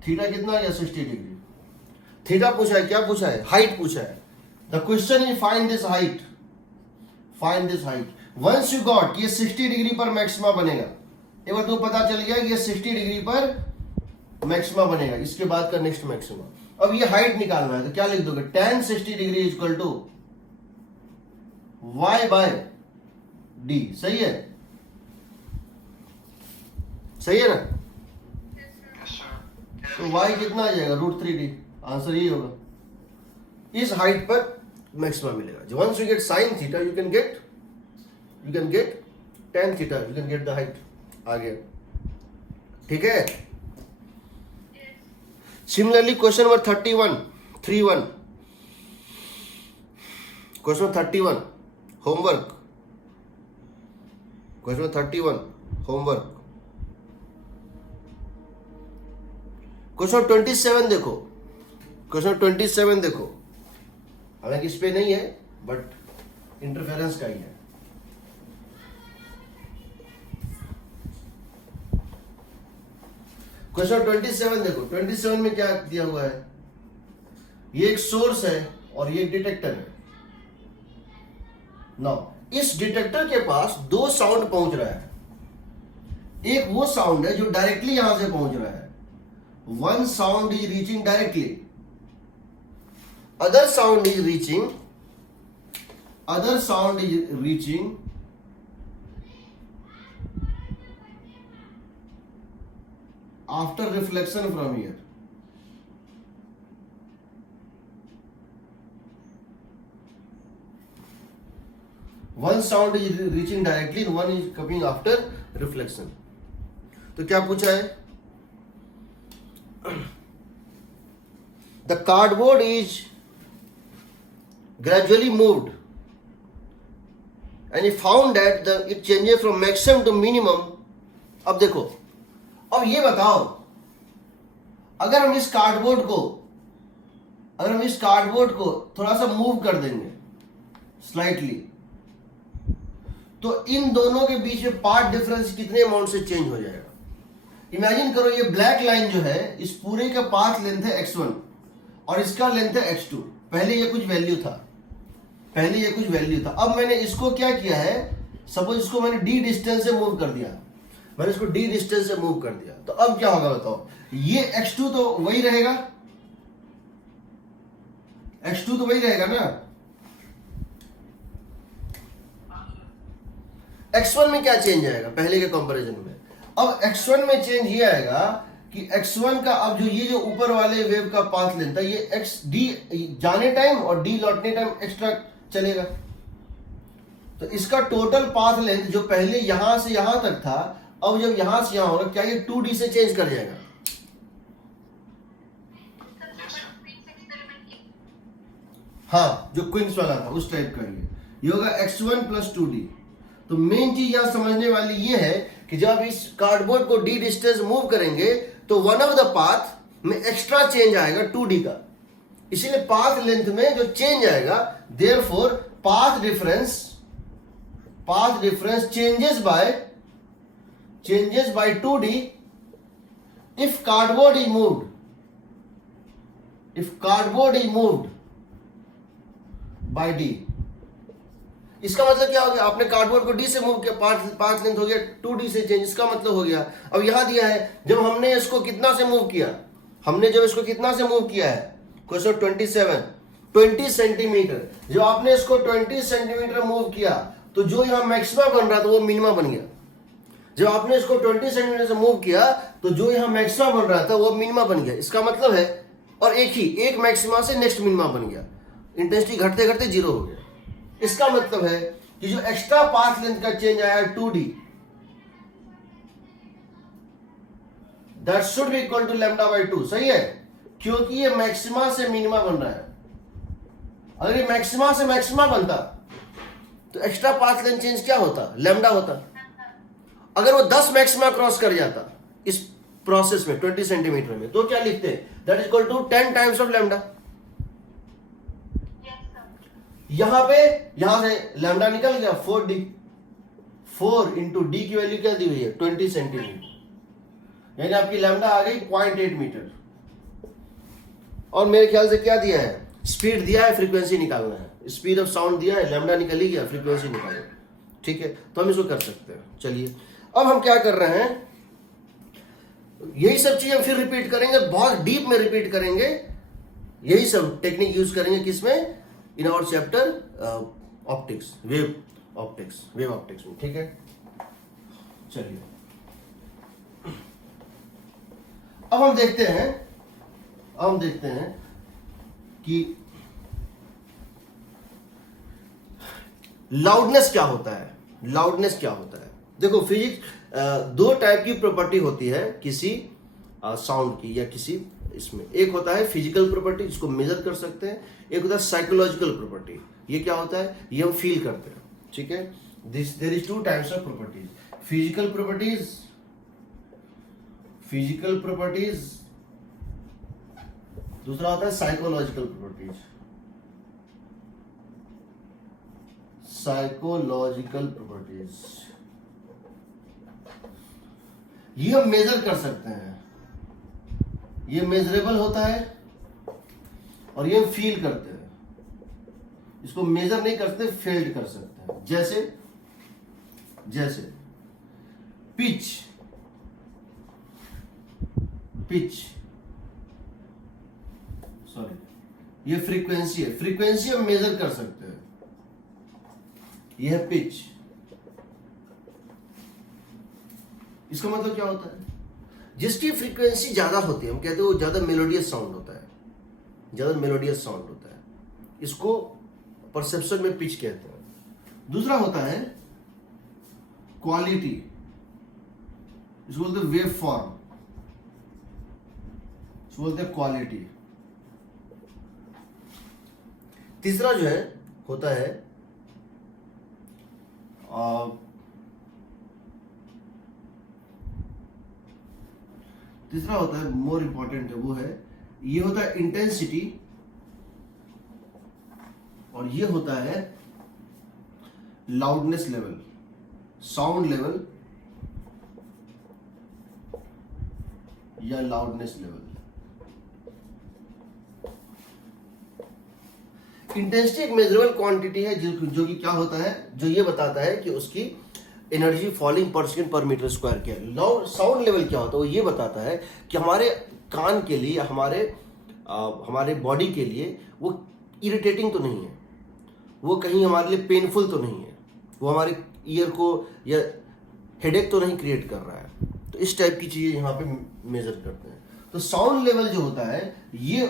थीटा कितना आ गया 60 डिग्री। थीटा पूछा है, क्या पूछा है, हाइट पूछा है। The question is find this height, find this height. Once you got ये 60 डिग्री पर मैक्सिमा बनेगा, एक बार तो पता चल गया कि ये 60 डिग्री पर मैक्सिमा बनेगा, इसके बाद का नेक्स्ट मैक्सिमा। अब ये हाइट निकालना है तो क्या लिख दोगे, tan 60 degree equal to y/d, सही है, सही है ना। तो y कितना आ जाएगा √3d, आंसर यही होगा, इस हाइट पर मैक्सिमा मिलेगा। Once you get sin theta you can get tan theta, you can get the height, आ गया, ठीक है। Similarly question number 31 question 31 homework, question 31 homework. Question 27 देखो, क्वेश्चन 27 देखो, हालांकि इस पे नहीं है बट इंटरफेरेंस का ही है। क्वेश्चन 27 देखो, 27 में क्या दिया हुआ है, ये एक सोर्स है और ये एक डिटेक्टर है। नाउ इस डिटेक्टर के पास दो साउंड पहुंच रहा है। एक वो साउंड है जो डायरेक्टली यहां से पहुंच रहा है, one sound is reaching directly, other sound is reaching after reflection from here. One sound is reaching directly and one is coming after reflection. तो क्या पूछा है? The cardboard is gradually moved and he found that it changes from maximum to minimum. अब देखो, अब ये बताओ, अगर हम इस कार्डबोर्ड को थोड़ा सा मूव कर देंगे स्लाइटली, तो इन दोनों के बीच में पार्ट डिफरेंस कितने अमाउंट से चेंज हो जाएगा? इमेजिन करो, ये ब्लैक लाइन जो है इस पूरे का पाथ लेंथ है x1 और इसका लेंथ है x2। पहले ये कुछ वैल्यू था, अब मैंने इसको क्या किया है, सपोज इसको मैंने d डिस्टेंस से मूव कर दिया, तो अब क्या होगा बताओ? ये x2 तो वही रहेगा, ना। x1 में क्या चेंज आएगा पहले के कंपैरिजन में? अब x1 में चेंज ये आएगा कि x1 का अब जो ये जो ऊपर वाले वेव का पाथ लेंथ है, ये d जाने टाइम और d लौटने टाइम एक्स्ट्रा चलेगा। तो इसका टोटल पाथ लेंथ जो पहले यहां से यहां तक था, अब जब यहां से यहां होगा, क्या ये 2d से चेंज कर जाएगा? हाँ, जो क्विंस वाला था उस टाइप का ये होगा x1 प्लस 2d। तो मेन चीज यहां समझने वाली ये है कि जब इस कार्डबोर्ड को d डिस्टेंस मूव करेंगे तो वन ऑफ द पाथ में एक्स्ट्रा चेंज आएगा 2d का, इसीलिए पाथ लेंथ में जो चेंज आएगा, therefore path difference changes by 2d if cardboard is moved by d। इसका मतलब क्या हो गया? आपने कार्डबोर्ड को d से मूव किया, पाथ लेंथ हो गया 2d से चेंज। इसका मतलब हो गया, अब यहां दिया है जब हमने इसको कितना से मूव किया, है क्वेश्चन 20 सेंटीमीटर। जब आपने इसको 20 सेंटीमीटर मूव किया तो जो यहां मैक्सिमा बन रहा था वो मिनिमा बन गया। जब आपने इसको 20 सेंटीमीटर से मूव किया तो जो यहां मैक्सिमा बन रहा था वो मिनिमा बन गया। इसका मतलब है, और एक मैक्सिमा से नेक्स्ट मिनिमा बन गया, इंटेंसिटी घटते घटते जीरो हो गया। इसका मतलब है कि जो एक्स्ट्रा पाथ लेंथ का चेंज आया 2d, that should be equal to lambda by 2। सही है, क्योंकि ये मैक्सिमा से मिनिमा बन रहा है। अगर ये मैक्सिमा से मैक्सिमा बनता तो एक्स्ट्रा पाथ लेंथ चेंज क्या होता? लैम्डा होता। अगर वो 10 मैक्सिमा क्रॉस कर जाता इस प्रोसेस में 20 सेंटीमीटर में, तो क्या लिखते? That is equal to 10 times of lambda. यहां से लैम्डा निकल गया 4d, 4 इंटू डी की वैल्यू क्या दी हुई है? 20 सेंटीमीटर, यानी आपकी लैम्डा आ गई 0.8 मीटर। और मेरे ख्याल से क्या दिया है? स्पीड दिया है, फ्रीक्वेंसी निकालना है। स्पीड ऑफ साउंड दिया है, लैम्डा निकल ही गया, फ्रीक्वेंसी निकालना। ठीक है, तो हम इसको कर सकते हैं। चलिए, अब हम क्या कर रहे हैं, यही सब चीज हम फिर रिपीट करेंगे, बहुत डीप में रिपीट करेंगे। यही सब टेक्निक यूज करेंगे किसमें? In our chapter optics, wave optics में। ठीक है, चलिए अब हम देखते हैं कि लाउडनेस क्या होता है। देखो, फिजिक्स दो टाइप की प्रॉपर्टी होती है किसी साउंड की या किसी इसमें। एक होता है फिजिकल प्रॉपर्टी, जिसको मेजर कर सकते हैं। एक होता है साइकोलॉजिकल प्रॉपर्टी। ये क्या होता है? ये हम फील करते हैं। ठीक है, there is 2 types of properties, physical properties, दूसरा होता है साइकोलॉजिकल प्रॉपर्टीज। ये हम मेजर कर सकते हैं, ये मेजरेबल होता है, और ये हम फील करते हैं, इसको मेजर नहीं कर सकते, फेल्ड कर सकते हैं। जैसे पिच, सॉरी ये फ्रीक्वेंसी है, फ्रीक्वेंसी हम मेजर कर सकते हैं। यह है पिच। इसका मतलब क्या होता है? जिसकी फ्रीक्वेंसी ज्यादा होती है हम कहते हैं वो ज्यादा मेलोडियस साउंड होता है, ज्यादा मेलोडियस साउंड होता है। इसको परसेप्शन में पिच कहते हैं। दूसरा होता है क्वालिटी, इसको बोलते हैं वेव फॉर्म, इसको बोलते हैं क्वालिटी। तीसरा जो है होता है तीसरा होता है मोर इंपॉर्टेंट है, वो है ये होता है इंटेंसिटी, और ये होता है लाउडनेस लेवल, साउंड लेवल या लाउडनेस लेवल। इंटेंसिटी एक मेजरेबल क्वांटिटी है जो कि क्या होता है, जो ये बताता है कि उसकी एनर्जी फॉलिंग पर सेकंड पर मीटर स्क्वायर क्या है। साउंड लेवल क्या होता है, वो ये बताता है कि हमारे कान के लिए, हमारे बॉडी के लिए वो इरिटेटिंग तो नहीं है, वो कहीं हमारे लिए पेनफुल तो नहीं है, वो हमारे ईयर को या हेडेक तो नहीं क्रिएट कर रहा है। तो इस टाइप की चीज़ें यहाँ पे मेजर करते हैं। तो साउंड लेवल जो होता है ये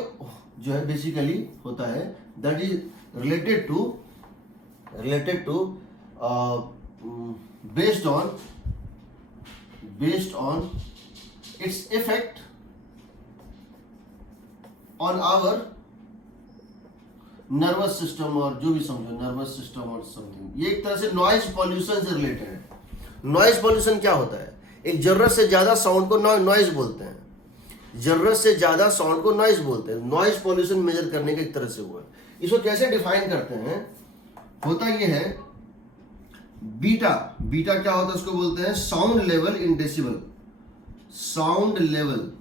जो है बेसिकली होता है that is related to based on its effect on our nervous system, और जो भी समझो नर्वस सिस्टम और समथिंग। ये एक तरह से नॉइज पॉल्यूशन से रिलेटेड है। नॉइज पॉल्यूशन क्या होता है? एक जरूरत से ज्यादा साउंड को नॉइज बोलते हैं, जरूरत से ज्यादा साउंड को नॉइज बोलते हैं। नॉइज पॉल्यूशन मेजर करने का एक तरह से हुआ है। इसको कैसे डिफाइन करते हैं? होता ये है बीटा क्या होता है? उसको बोलते हैं sound level in decibel, sound level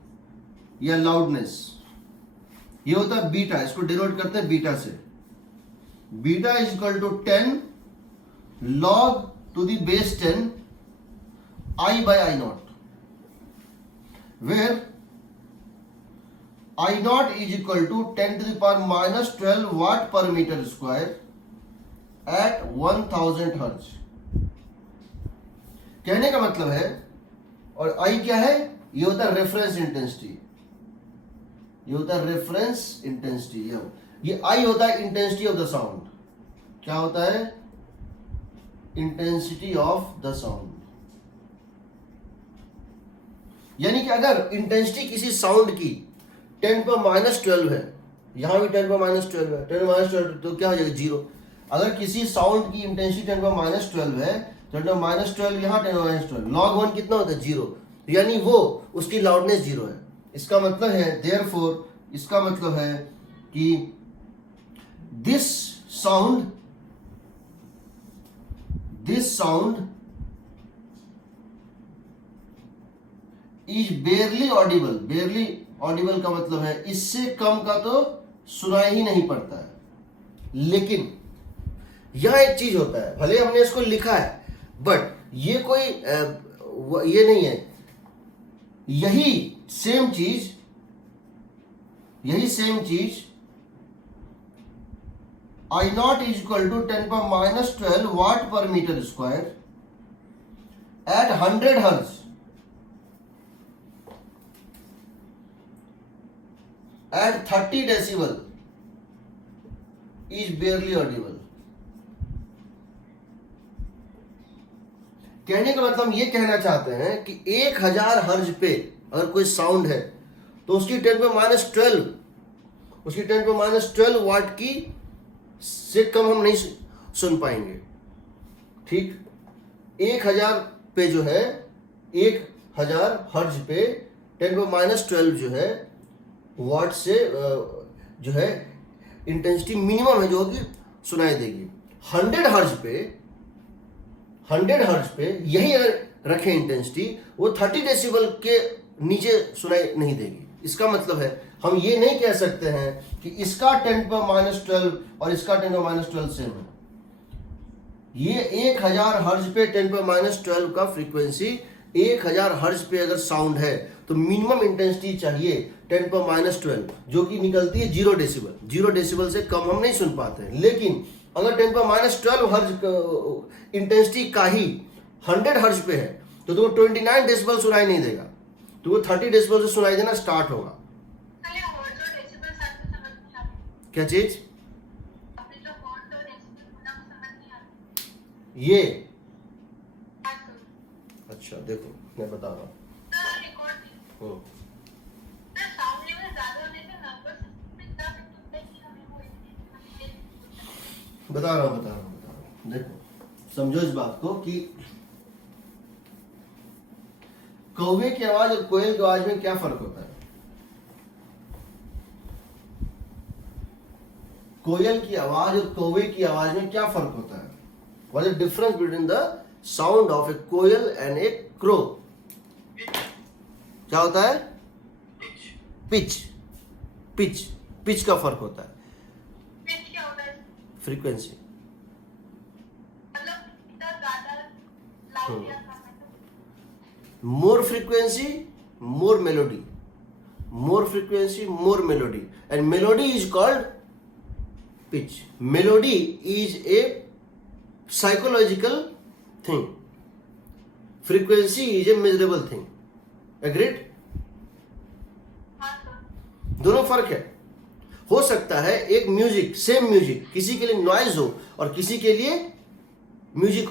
या लाउडनेस, ये होता है बीटा। इसको डिनोट करते हैं बीटा से। Beta is equal to 10 log to the base 10 I by I naught, where I naught is equal to 10 to the power minus 12 watt per meter square at 1000 hertz। कहने का मतलब है, और I क्या है? ये होता है रेफरेंस इंटेंसिटी, ये होता है रेफरेंस इंटेंसिटी। ये I होता है इंटेंसिटी ऑफ द साउंड। क्या होता है? Intensity of the sound. यानी कि अगर इंटेंसिटी किसी साउंड की 10⁻12 है, यहां भी 10⁻12 है, 10⁻12 तो क्या हो जाएगा? 0। अगर किसी साउंड की इंटेंसिटी 10⁻12 है, 10⁻12 यहां 10⁻12, log 1 कितना होता है? 0। यानी वो उसकी लाउडनेस 0 है। इसका मतलब है देयरफॉर, इसका मतलब है कि this sound is बेयरली Audible. बेयरली Audible का मतलब है इससे कम का तो सुनाई ही नहीं पड़ता है। लेकिन यह एक चीज होता है, भले हमने इसको लिखा है, बट ये कोई ये नहीं है। यही सेम चीज I naught is equal to 10⁻12 watt per meter square at 100 hertz at 30 decibel is barely audible। कहने का मतलब ये कहना चाहते हैं कि 1000 हर्ज पे अगर कोई साउंड है तो उसकी 10⁻12 वाट की से कम हम नहीं सुन पाएंगे। ठीक, 1000 पे जो है, 1000 हर्ज पे 10⁻12 जो है वाट से जो है इंटेंसिटी मिनिमम है जो कि सुनाई देगी। 100 हर्ज पे यही अगर रखें इंटेंसिटी, वो 30 डेसिबल के नीचे सुनाई नहीं देगी। इसका मतलब है हम ये नहीं कह सकते हैं कि इसका 10⁻12 और इसका 10⁻12 सेम है। ये 1000 हर्ज पे 10⁻12 का फ्रीक्वेंसी, 1000 हर्ज पे अगर साउंड है तो मिनिमम इंटेंसिटी चाहिए 10⁻12, जो कि निकलती है 0 डेसिबल। 0 डेसिबल से कम हम नहीं सुन पाते हैं। लेकिन अगर 10⁻12 हर्ज इंटेंसिटी का ही 100 हर्ज पे है तो तुमको 29 डेसिबल सुनाई नहीं देगा, तुमको 30 डेसिबल से सुनाई देना स्टार्ट होगा। पहले हर्ट्ज और डेसिबल साथ में समझ नहीं आ रही। क्या चीज? आपने जो हर्ट्ज और डेसिबल बोला वो समझ नहीं आ रही। ये हाँ सर। अच्छा देखो मैं बता रहा हूँ। सर रिकॉर्ड कीजिए। सर साउंड लेवल ज्यादा होने से नर्वस सिस्टम में इतना इफेक्ट होता है कि हमें वो बता रहा हूँ। देखो समझो इस बात को कि कौवे की आवाज और कोयल की आवाज में क्या फर्क होता है। कोयल की आवाज और कौवे की आवाज में क्या फर्क होता है? What is the difference between the sound of a koel and a crow? क्या होता है? पिच। पिच पिच का फर्क होता है। पिच क्या होता है? फ्रीक्वेंसी। मतलब इतना ज्यादा लाउड या कम है तो More frequency, more melody. More frequency, more melody. And melody is called pitch. Melody is a psychological thing. Frequency is a measurable thing. Agreed? हाँ सर। दोनों फर्क है। हो सकता है एक म्यूजिक, सेम म्यूजिक, किसी के लिए नॉइज हो और किसी के लिए म्यूजिक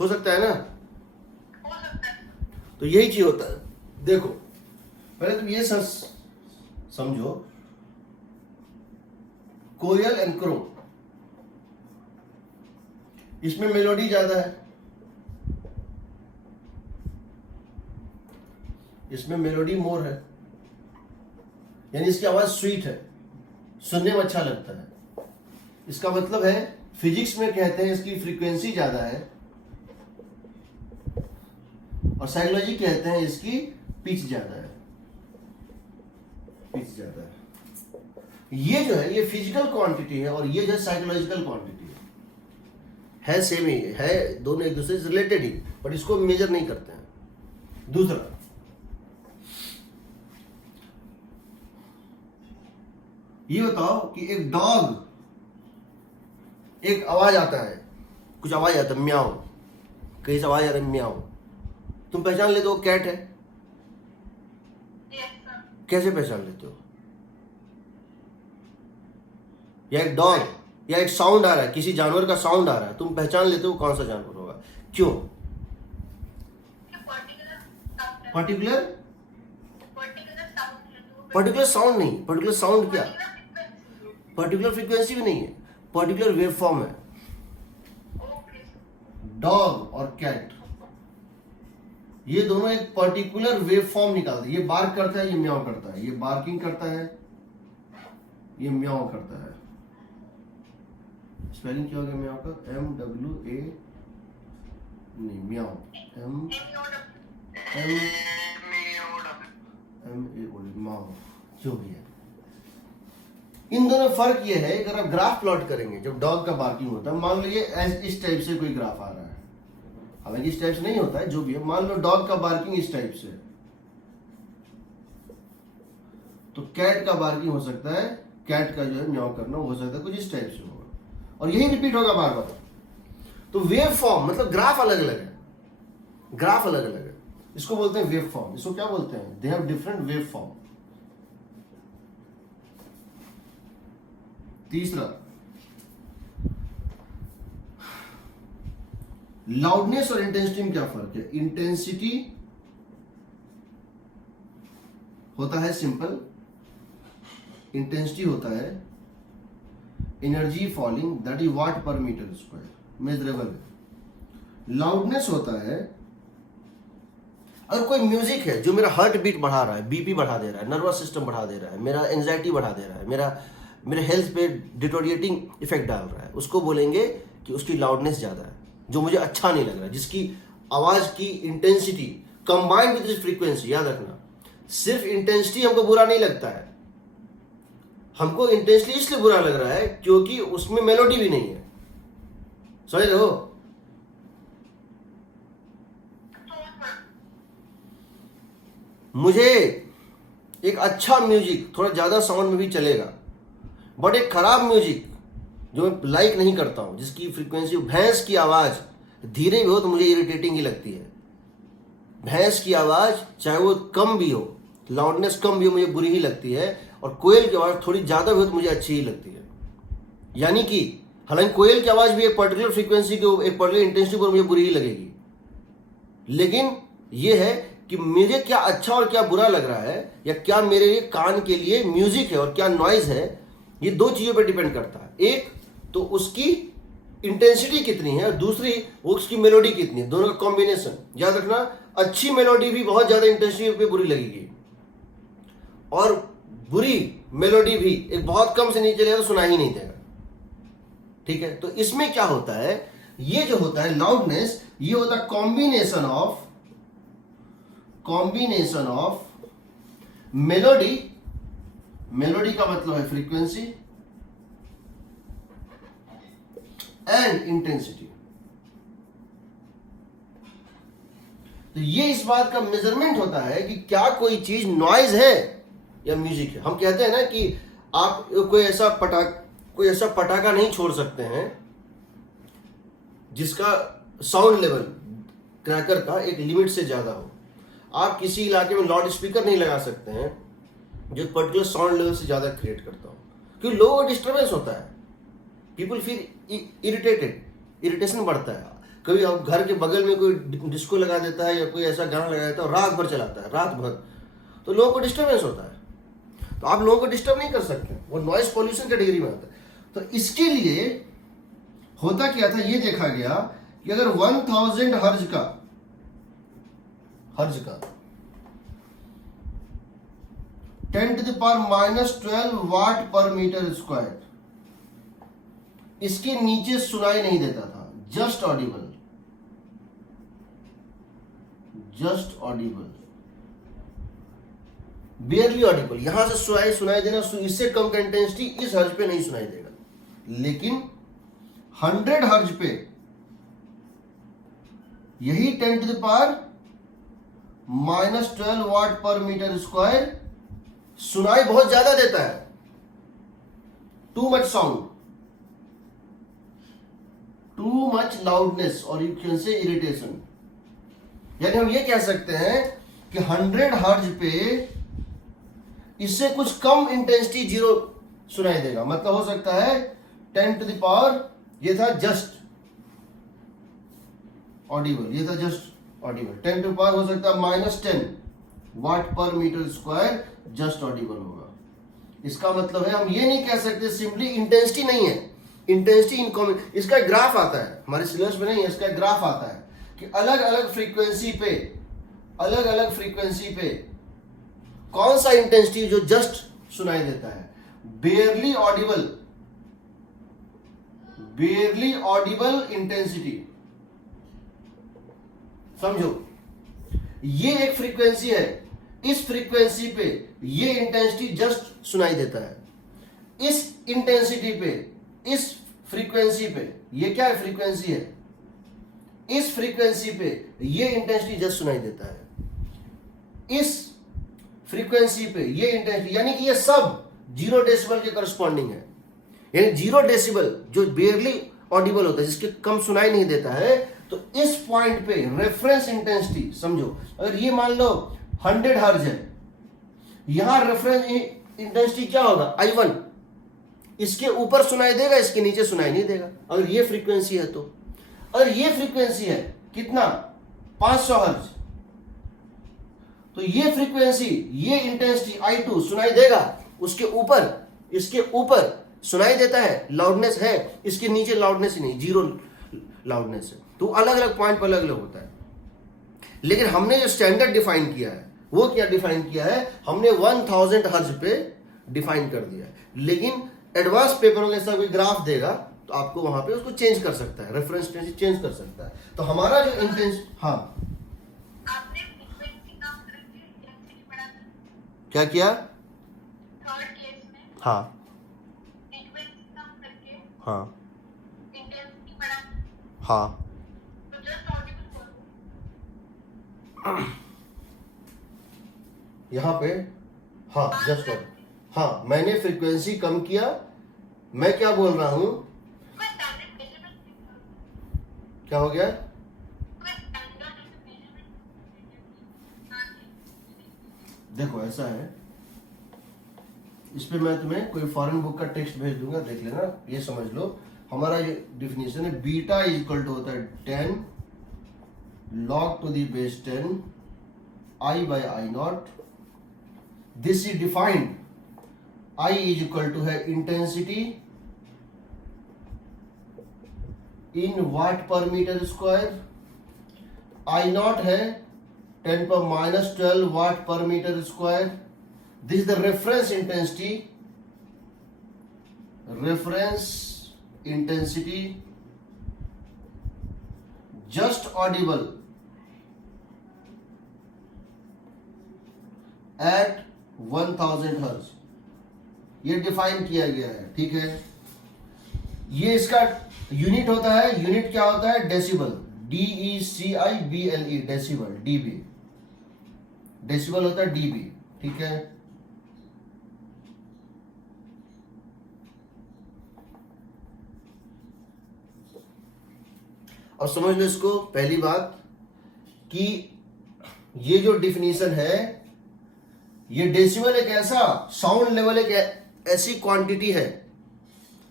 हो सकता है ना? हो सकता है। तो यही चीज होता है। देखो पहले तुम ये समझो, कोयल एंड क्रो, इसमें मेलोडी ज्यादा है, इसमें मेलोडी मोर है, यानी इसकी आवाज स्वीट है, सुनने में अच्छा लगता है। इसका मतलब है फिजिक्स में कहते हैं इसकी फ्रीक्वेंसी ज्यादा है और साइकोलॉजी कहते हैं इसकी पिच ज्यादा है। पिच ज्यादा है। ये जो है ये फिजिकल क्वांटिटी है और ये जो है साइकोलॉजिकल क्वांटिटी है सेम ही है, दोनों एक दूसरे से रिलेटेड ही, बट इसको मेजर नहीं करते हैं। दूसरा, ये बताओ कि एक डॉग, एक आवाज आता है, कुछ आवाज आता है म्याऊ, कहीं से आवाज आता है म्याऊ, तुम पहचान लेते हो कैट है? Yes sir. कैसे पहचान लेते हो? या एक डॉग या एक साउंड आ रहा है, किसी जानवर का साउंड आ रहा है, तुम पहचान लेते हो कौन सा जानवर होगा? क्यों? पर्टिकुलर पर्टिकुलर साउंड नहीं, पर्टिकुलर साउंड क्या, पर्टिकुलर फ्रीक्वेंसी भी नहीं है, पर्टिकुलर वेव फॉर्म है। डॉग और कैट ये दोनों एक पर्टिकुलर वेव फॉर्म निकालते हैं। ये बार्क करता है, ये म्याऊ करता है, ये बार्किंग करता है, ये म्याऊ करता है। स्पेलिंग क्या हो गया म्याऊ का? MWA नहीं, म्याऊ MAO म्याऊ, जो भी है। इन दोनों फर्क ये है, अगर आप ग्राफ प्लॉट करेंगे जब डॉग का बार्किंग होता है, मान लो ये इस टाइप से कोई ग्राफ आ रहा है, हालांकि इस टाइप से नहीं होता है, जो भी है, मान लो डॉग का बार्किंग इस टाइप से, तो कैट का बार्किंग हो सकता है, कैट का जो है म्याऊ करना हो सकता है कुछ इस टाइप से होगा, और यही रिपीट होगा बार बार। तो वेव फॉर्म मतलब ग्राफ अलग अलग है, ग्राफ अलग अलग है, इसको बोलते हैं वेव फॉर्म। इसको क्या बोलते हैं? They have different wave form. तीसरा, लाउडनेस और इंटेंसिटी में क्या फर्क है? इंटेंसिटी होता है सिंपल, इंटेंसिटी होता है energy falling, that is what पर मीटर स्क्वायर, मेजरेबल है। लाउडनेस होता है अगर कोई म्यूजिक है जो मेरा हार्ट बीट बढ़ा रहा है, बीपी बढ़ा दे रहा है, नर्वस सिस्टम बढ़ा दे रहा है, मेरा एंजाइटी बढ़ा दे रहा है, मेरे हेल्थ पे डिटोरिएटिंग इफेक्ट डाल रहा है, उसको बोलेंगे कि उसकी लाउडनेस ज्यादा है, जो मुझे अच्छा नहीं लग रहा है, जिसकी आवाज की इंटेंसिटी कंबाइंड विद फ्रीक्वेंसी। याद रखना, सिर्फ इंटेंसिटी हमको बुरा नहीं लगता है, हमको इंटेंसिटी इसलिए बुरा लग रहा है क्योंकि उसमें मेलोडी भी नहीं है। समझ रहे हो? मुझे एक अच्छा म्यूजिक थोड़ा ज्यादा साउंड में भी चलेगा, बट एक खराब म्यूजिक जो मैं लाइक नहीं करता हूं, जिसकी फ्रीक्वेंसी भैंस की आवाज धीरे भी हो तो मुझे इरिटेटिंग ही लगती है। भैंस की आवाज चाहे वो कम भी हो, लाउडनेस कम भी हो, मुझे बुरी ही लगती है, और कोयल की आवाज थोड़ी ज्यादा भी हो तो मुझे अच्छी ही लगती है। यानी कि हालांकि कोयल की आवाज भी एक पर्टिकुलर फ्रीक्वेंसी के एक पर्टिकुलर इंटेंसिटी पर मुझे बुरी ही लगेगी, लेकिन यह है कि मुझे क्या अच्छा और क्या बुरा लग रहा है, या क्या मेरे लिए कान के लिए म्यूजिक है और क्या नॉइज है, ये दो चीजों पर डिपेंड करता है। एक तो उसकी इंटेंसिटी कितनी है, और दूसरी वो उसकी मेलोडी कितनी है, दोनों का कॉम्बिनेशन। याद रखना, अच्छी मेलोडी भी बहुत ज्यादा इंटेंसिटी पे बुरी लगेगी, और बुरी मेलोडी भी एक बहुत कम से नीचे लेगा तो सुनाई ही नहीं देगा। ठीक है, तो इसमें क्या होता है, ये जो होता है लाउडनेस, ये होता है कॉम्बिनेशन ऑफ मेलोडी, मेलोडी का मतलब है फ्रीक्वेंसी एंड इंटेंसिटी। तो ये इस बात का मेजरमेंट होता है कि क्या कोई चीज नॉइज है या म्यूजिक है। हम कहते हैं ना कि आप कोई ऐसा पटाखा नहीं छोड़ सकते हैं जिसका साउंड लेवल क्रैकर का एक लिमिट से ज्यादा हो। आप किसी इलाके में लाउड स्पीकर नहीं लगा सकते हैं जो पर्टिकुलर साउंड लेवल से ज्यादा क्रिएट करता हो, क्योंकि लोगों को डिस्टर्बेंस होता है, पीपल फील इरिटेटेड, इरिटेशन बढ़ता है। कभी आप घर के बगल में कोई डिस्को लगा देता है या कोई ऐसा गाना लगा देता है और रात भर चलाता है, रात भर, तो लोगों को डिस्टर्बेंस होता है। तो आप लोगों को डिस्टर्ब नहीं कर सकते, वो नॉइज पॉल्यूशन कैटेगरी में आता है। तो इसके लिए होता क्या था, ये देखा गया कि अगर 1000 हर्ज का 10⁻⁻12 वाट पर मीटर स्क्वायर, इसके नीचे सुनाई नहीं देता था, जस्ट ऑडिबल, बेयरली ऑडिबल। यहां से सुनाई देना, इससे कम का इंटेंसिटी इस हर्ज पे नहीं सुनाई देगा, लेकिन 100 हर्ज पे यही 10⁻⁻12 वाट पर मीटर स्क्वायर सुनाई बहुत ज्यादा देता है। Too much sound, too much loudness, और यू कैन से इरिटेशन। यानी हम ये कह सकते हैं कि 100 हर्ज पे इससे कुछ कम इंटेंसिटी 0 सुनाई देगा। मतलब हो सकता है 10⁻, ये था जस्ट ऑडिबल, ये था जस्ट ऑडिबल। 10⁻, हो सकता है -10 वाट पर मीटर स्क्वायर जस्ट ऑडिबल होगा। इसका मतलब है हम ये नहीं कह सकते सिंपली इंटेंसिटी नहीं है, इंटेंसिटी इनकॉमन। इसका ग्राफ आता है हमारे सिलेबस में, नहीं है, इसका ग्राफ आता है कि अलग अलग फ्रीक्वेंसी पे कौन सा इंटेंसिटी जो जस्ट सुनाई देता है। बेयरली ऑडिबल इंटेंसिटी, समझो, ये एक फ्रीक्वेंसी है, इस फ्रीक्वेंसी पे ये इंटेंसिटी जस्ट सुनाई देता है, इस इंटेंसिटी पे, इस फ्रीक्वेंसी पे, ये क्या है, फ्रीक्वेंसी है, इस फ्रीक्वेंसी पे ये इंटेंसिटी जस्ट सुनाई देता है, इस फ्रीक्वेंसी पे ये इंटेंसिटी, यानी कि ये सब 0 डेसिबल के करस्पॉन्डिंग है। यानी 0 डेसिबल जो बेयरली ऑडिबल होता है, जिसके कम सुनाई नहीं देता है, तो इस पॉइंट पे रेफरेंस इंटेंसिटी, समझो, अगर ये मान लो 100 हर्ज है, यहां रेफरेंस इंटेंसिटी क्या होगा, I1, इसके ऊपर सुनाई देगा, इसके नीचे सुनाई नहीं देगा। अगर ये फ्रीक्वेंसी है तो, अगर ये फ्रीक्वेंसी है कितना, 500 हर्ज, तो ये फ्रीक्वेंसी, ये इंटेंसिटी I2 सुनाई देगा, उसके ऊपर, इसके ऊपर सुनाई देता है, लाउडनेस है, इसके नीचे लाउडनेस ही नहीं, 0 लाउडनेस है। तो अलग अलग पॉइंट पर अलग अलग होता है। लेकिन हमने जो स्टैंडर्ड डिफाइन किया है, वो क्या डिफाइन किया है, हमने 1000 हर्ज पे डिफाइन कर दिया है। लेकिन एडवांस पेपरों में ऐसा कोई ग्राफ देगा तो आपको वहां पे उसको चेंज कर सकता है, रेफरेंस चेंज कर सकता है। तो हमारा जो इंटेंस, हाँ, आपने क्या किया? थर्ड केस में हाँ फ्रीक्वेंसी कम करके हाँ इंटेंसिटी बढ़ा, हाँ तो जस्ट ऑडिबल करो। यहाँ पे हाँ जस्ट हाँ मैंने फ्रीक्वेंसी कम किया। मैं क्या बोल रहा हूँ? कोई स्टैंडर्ड मेजरमेंट क्या हो गया? कोई स्टैंडर्ड मेजरमेंट। देखो ऐसा है, इस पे मैं तुम्हें कोई फॉरेन बुक का टेक्स्ट भेज दूंगा, देख लेना। ये समझ लो हमारा ये डिफिनेशन है, बीटा इज इक्वल टू होता है 10 log to the base 10 I by I naught. This is defined, I is equal to है intensity in watt per meter square, I naught है 10 पर minus 12 watt per meter square. This is the reference intensity just audible at 1000 hertz. ये define किया गया है, ठीक है। ये इसका यूनिट होता है, यूनिट क्या होता है? Decibel, DECIBLE, decibel, dB, decibel होता है डीबी, ठीक है। और समझ लो इसको, पहली बात कि ये जो डिफिनीशन है, ये डेसिबल एक ऐसा साउंड लेवल, एक ऐसी क्वांटिटी है,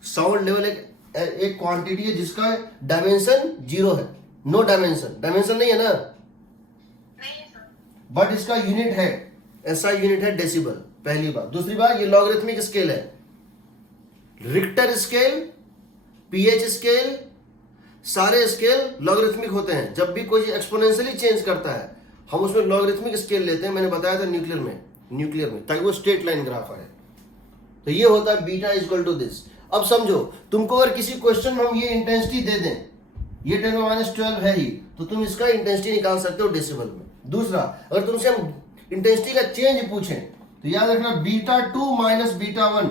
साउंड लेवल एक क्वांटिटी है जिसका डायमेंशन 0 है, नो डायमेंशन, डायमेंशन नहीं है ना, नहीं है सर। बट इसका यूनिट है, ऐसा यूनिट है डेसिबल, पहली बात। दूसरी बात, ये लॉगरिथमिक स्केल है, रिक्टर स्केल, पीएच स्केल, सारे स्केल लॉगरिथमिक होते हैं। जब भी कोई एक्सपोनेंशियली चेंज करता है हम उसमें लॉगरिथमिक स्केल लेते हैं। मैंने बताया था न्यूक्लियर में ताकि वो स्ट्रेट लाइन ग्राफ आए। तो ये होता है beta is equal to this. अब समझो, तुमको अगर किसी क्वेश्चन में हम ये इंटेंसिटी दे दें, ये 10⁻12 है ही, तो तुम इसका इंटेंसिटी निकाल सकते हो डेसिबल में। दूसरा, अगर तुमसे हम इंटेंसिटी का चेंज पूछें तो याद रखना β2 minus β1,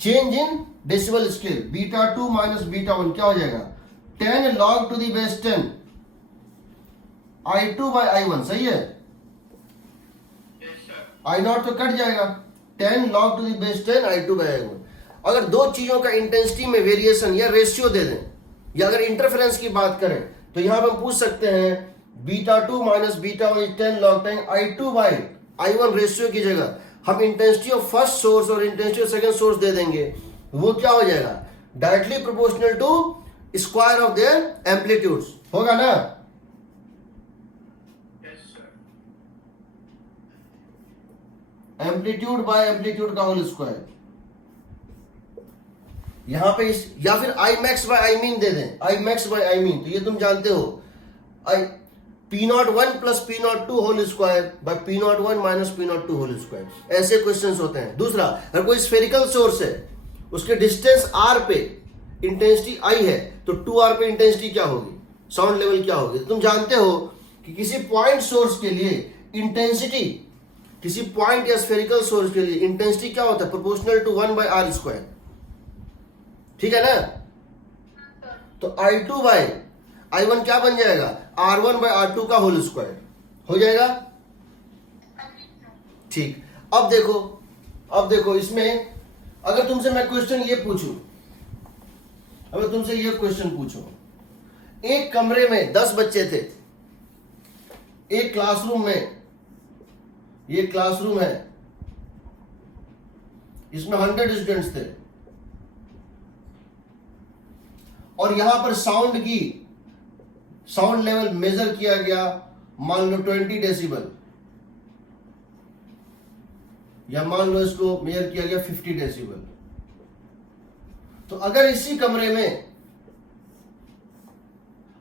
change in decibel scale, β2 minus β1 क्या हो जाएगा? 10 log to the base 10 I2 by I1, सही है। Yes, sir. I नॉट तो कट जाएगा, 10 log to the base 10 I2 by I1। अगर दो चीजों का इंटेंसिटी में वेरिएशन या रेशियो दे दें, या अगर इंटरफेरेंस की बात करें तो यहां पर हम पूछ सकते हैं β2 minus β1 10 log 10 I2 by I1 ratio की जगह हम इंटेंसिटी ऑफ फर्स्ट सोर्स और इंटेंसिटी ऑफ सेकंड सोर्स दे देंगे। वो क्या हो जाएगा? Directly proportional to square of their amplitudes, होगा ना? Yes, sir. Amplitude by amplitude का होल स्क्वायर। यहां पे इस, या फिर I max by I mean दे दें, I max by I mean, तो ये तुम जानते हो, I P01 plus P02 whole square by P01 minus P02 whole square. ऐसे क्वेश्चंस होते हैं। दूसरा, अगर कोई स्फेरिकल सोर्स है, उसके डिस्टेंस r पे इंटेंसिटी I है, तो 2r पे इंटेंसिटी क्या होगी? साउंड लेवल क्या होगी? तुम जानते हो कि किसी पॉइंट सोर्स के लिए इंटेंसिटी, किसी पॉइंट या स्फेरिकल सोर्स के लिए इंटेंसिटी क्या होता है? Proportional to 1 by r square, ठीक है ना? तो I2 बाय I1 क्या बन जाएगा? R1 बाय R2 का होल स्क्वायर हो जाएगा, ठीक। अब देखो इसमें अगर तुमसे मैं क्वेश्चन ये पूछूं, अगर तुमसे ये क्वेश्चन पूछूं, एक कमरे में 10 बच्चे थे, एक क्लासरूम में, ये क्लासरूम है, इसमें 100 स्टूडेंट्स थे, और यहां पर साउंड लेवल मेजर किया गया, मान लो 20 डेसिबल, या मान लो इसको मेजर किया गया 50 डेसिबल। तो अगर इसी कमरे में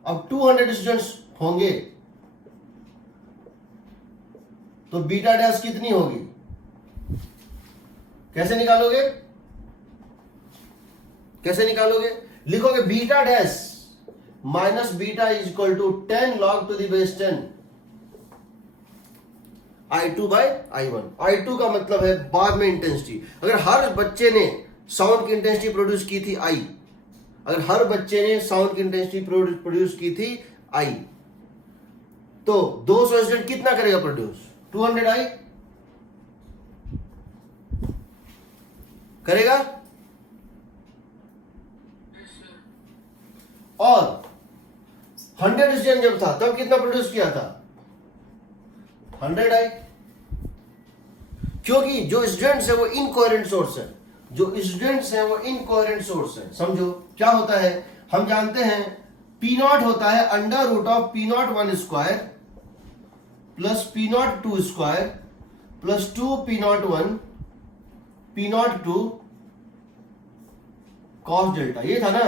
अब 200 स्टूडेंट्स होंगे तो बीटा डैश कितनी होगी? कैसे निकालोगे? लिखोगे beta dash minus beta is equal to 10 log to the base 10 I2 by I1। I2 का मतलब है बाद में इंटेंसिटी। अगर हर बच्चे ने साउंड की इंटेंसिटी प्रोड्यूस की थी I, अगर हर बच्चे ने साउंड की इंटेंसिटी प्रोड्यूस की थी I, तो 200 स्टूडेंट कितना करेगा प्रोड्यूस? 200 I करेगा। और 100 स्टूडेंट जब था तब कितना प्रोड्यूस किया था? 100 I। क्योंकि जो स्टूडेंट्स है वो इनकोहेरेंट सोर्स है, जो स्टूडेंट्स है वो इनकोहेरेंट सोर्स है। समझो क्या होता है, हम जानते हैं P0 होता है under root of P0 1 square plus P0 2 square plus 2 P0 1 P0 2 cos delta. ये था ना।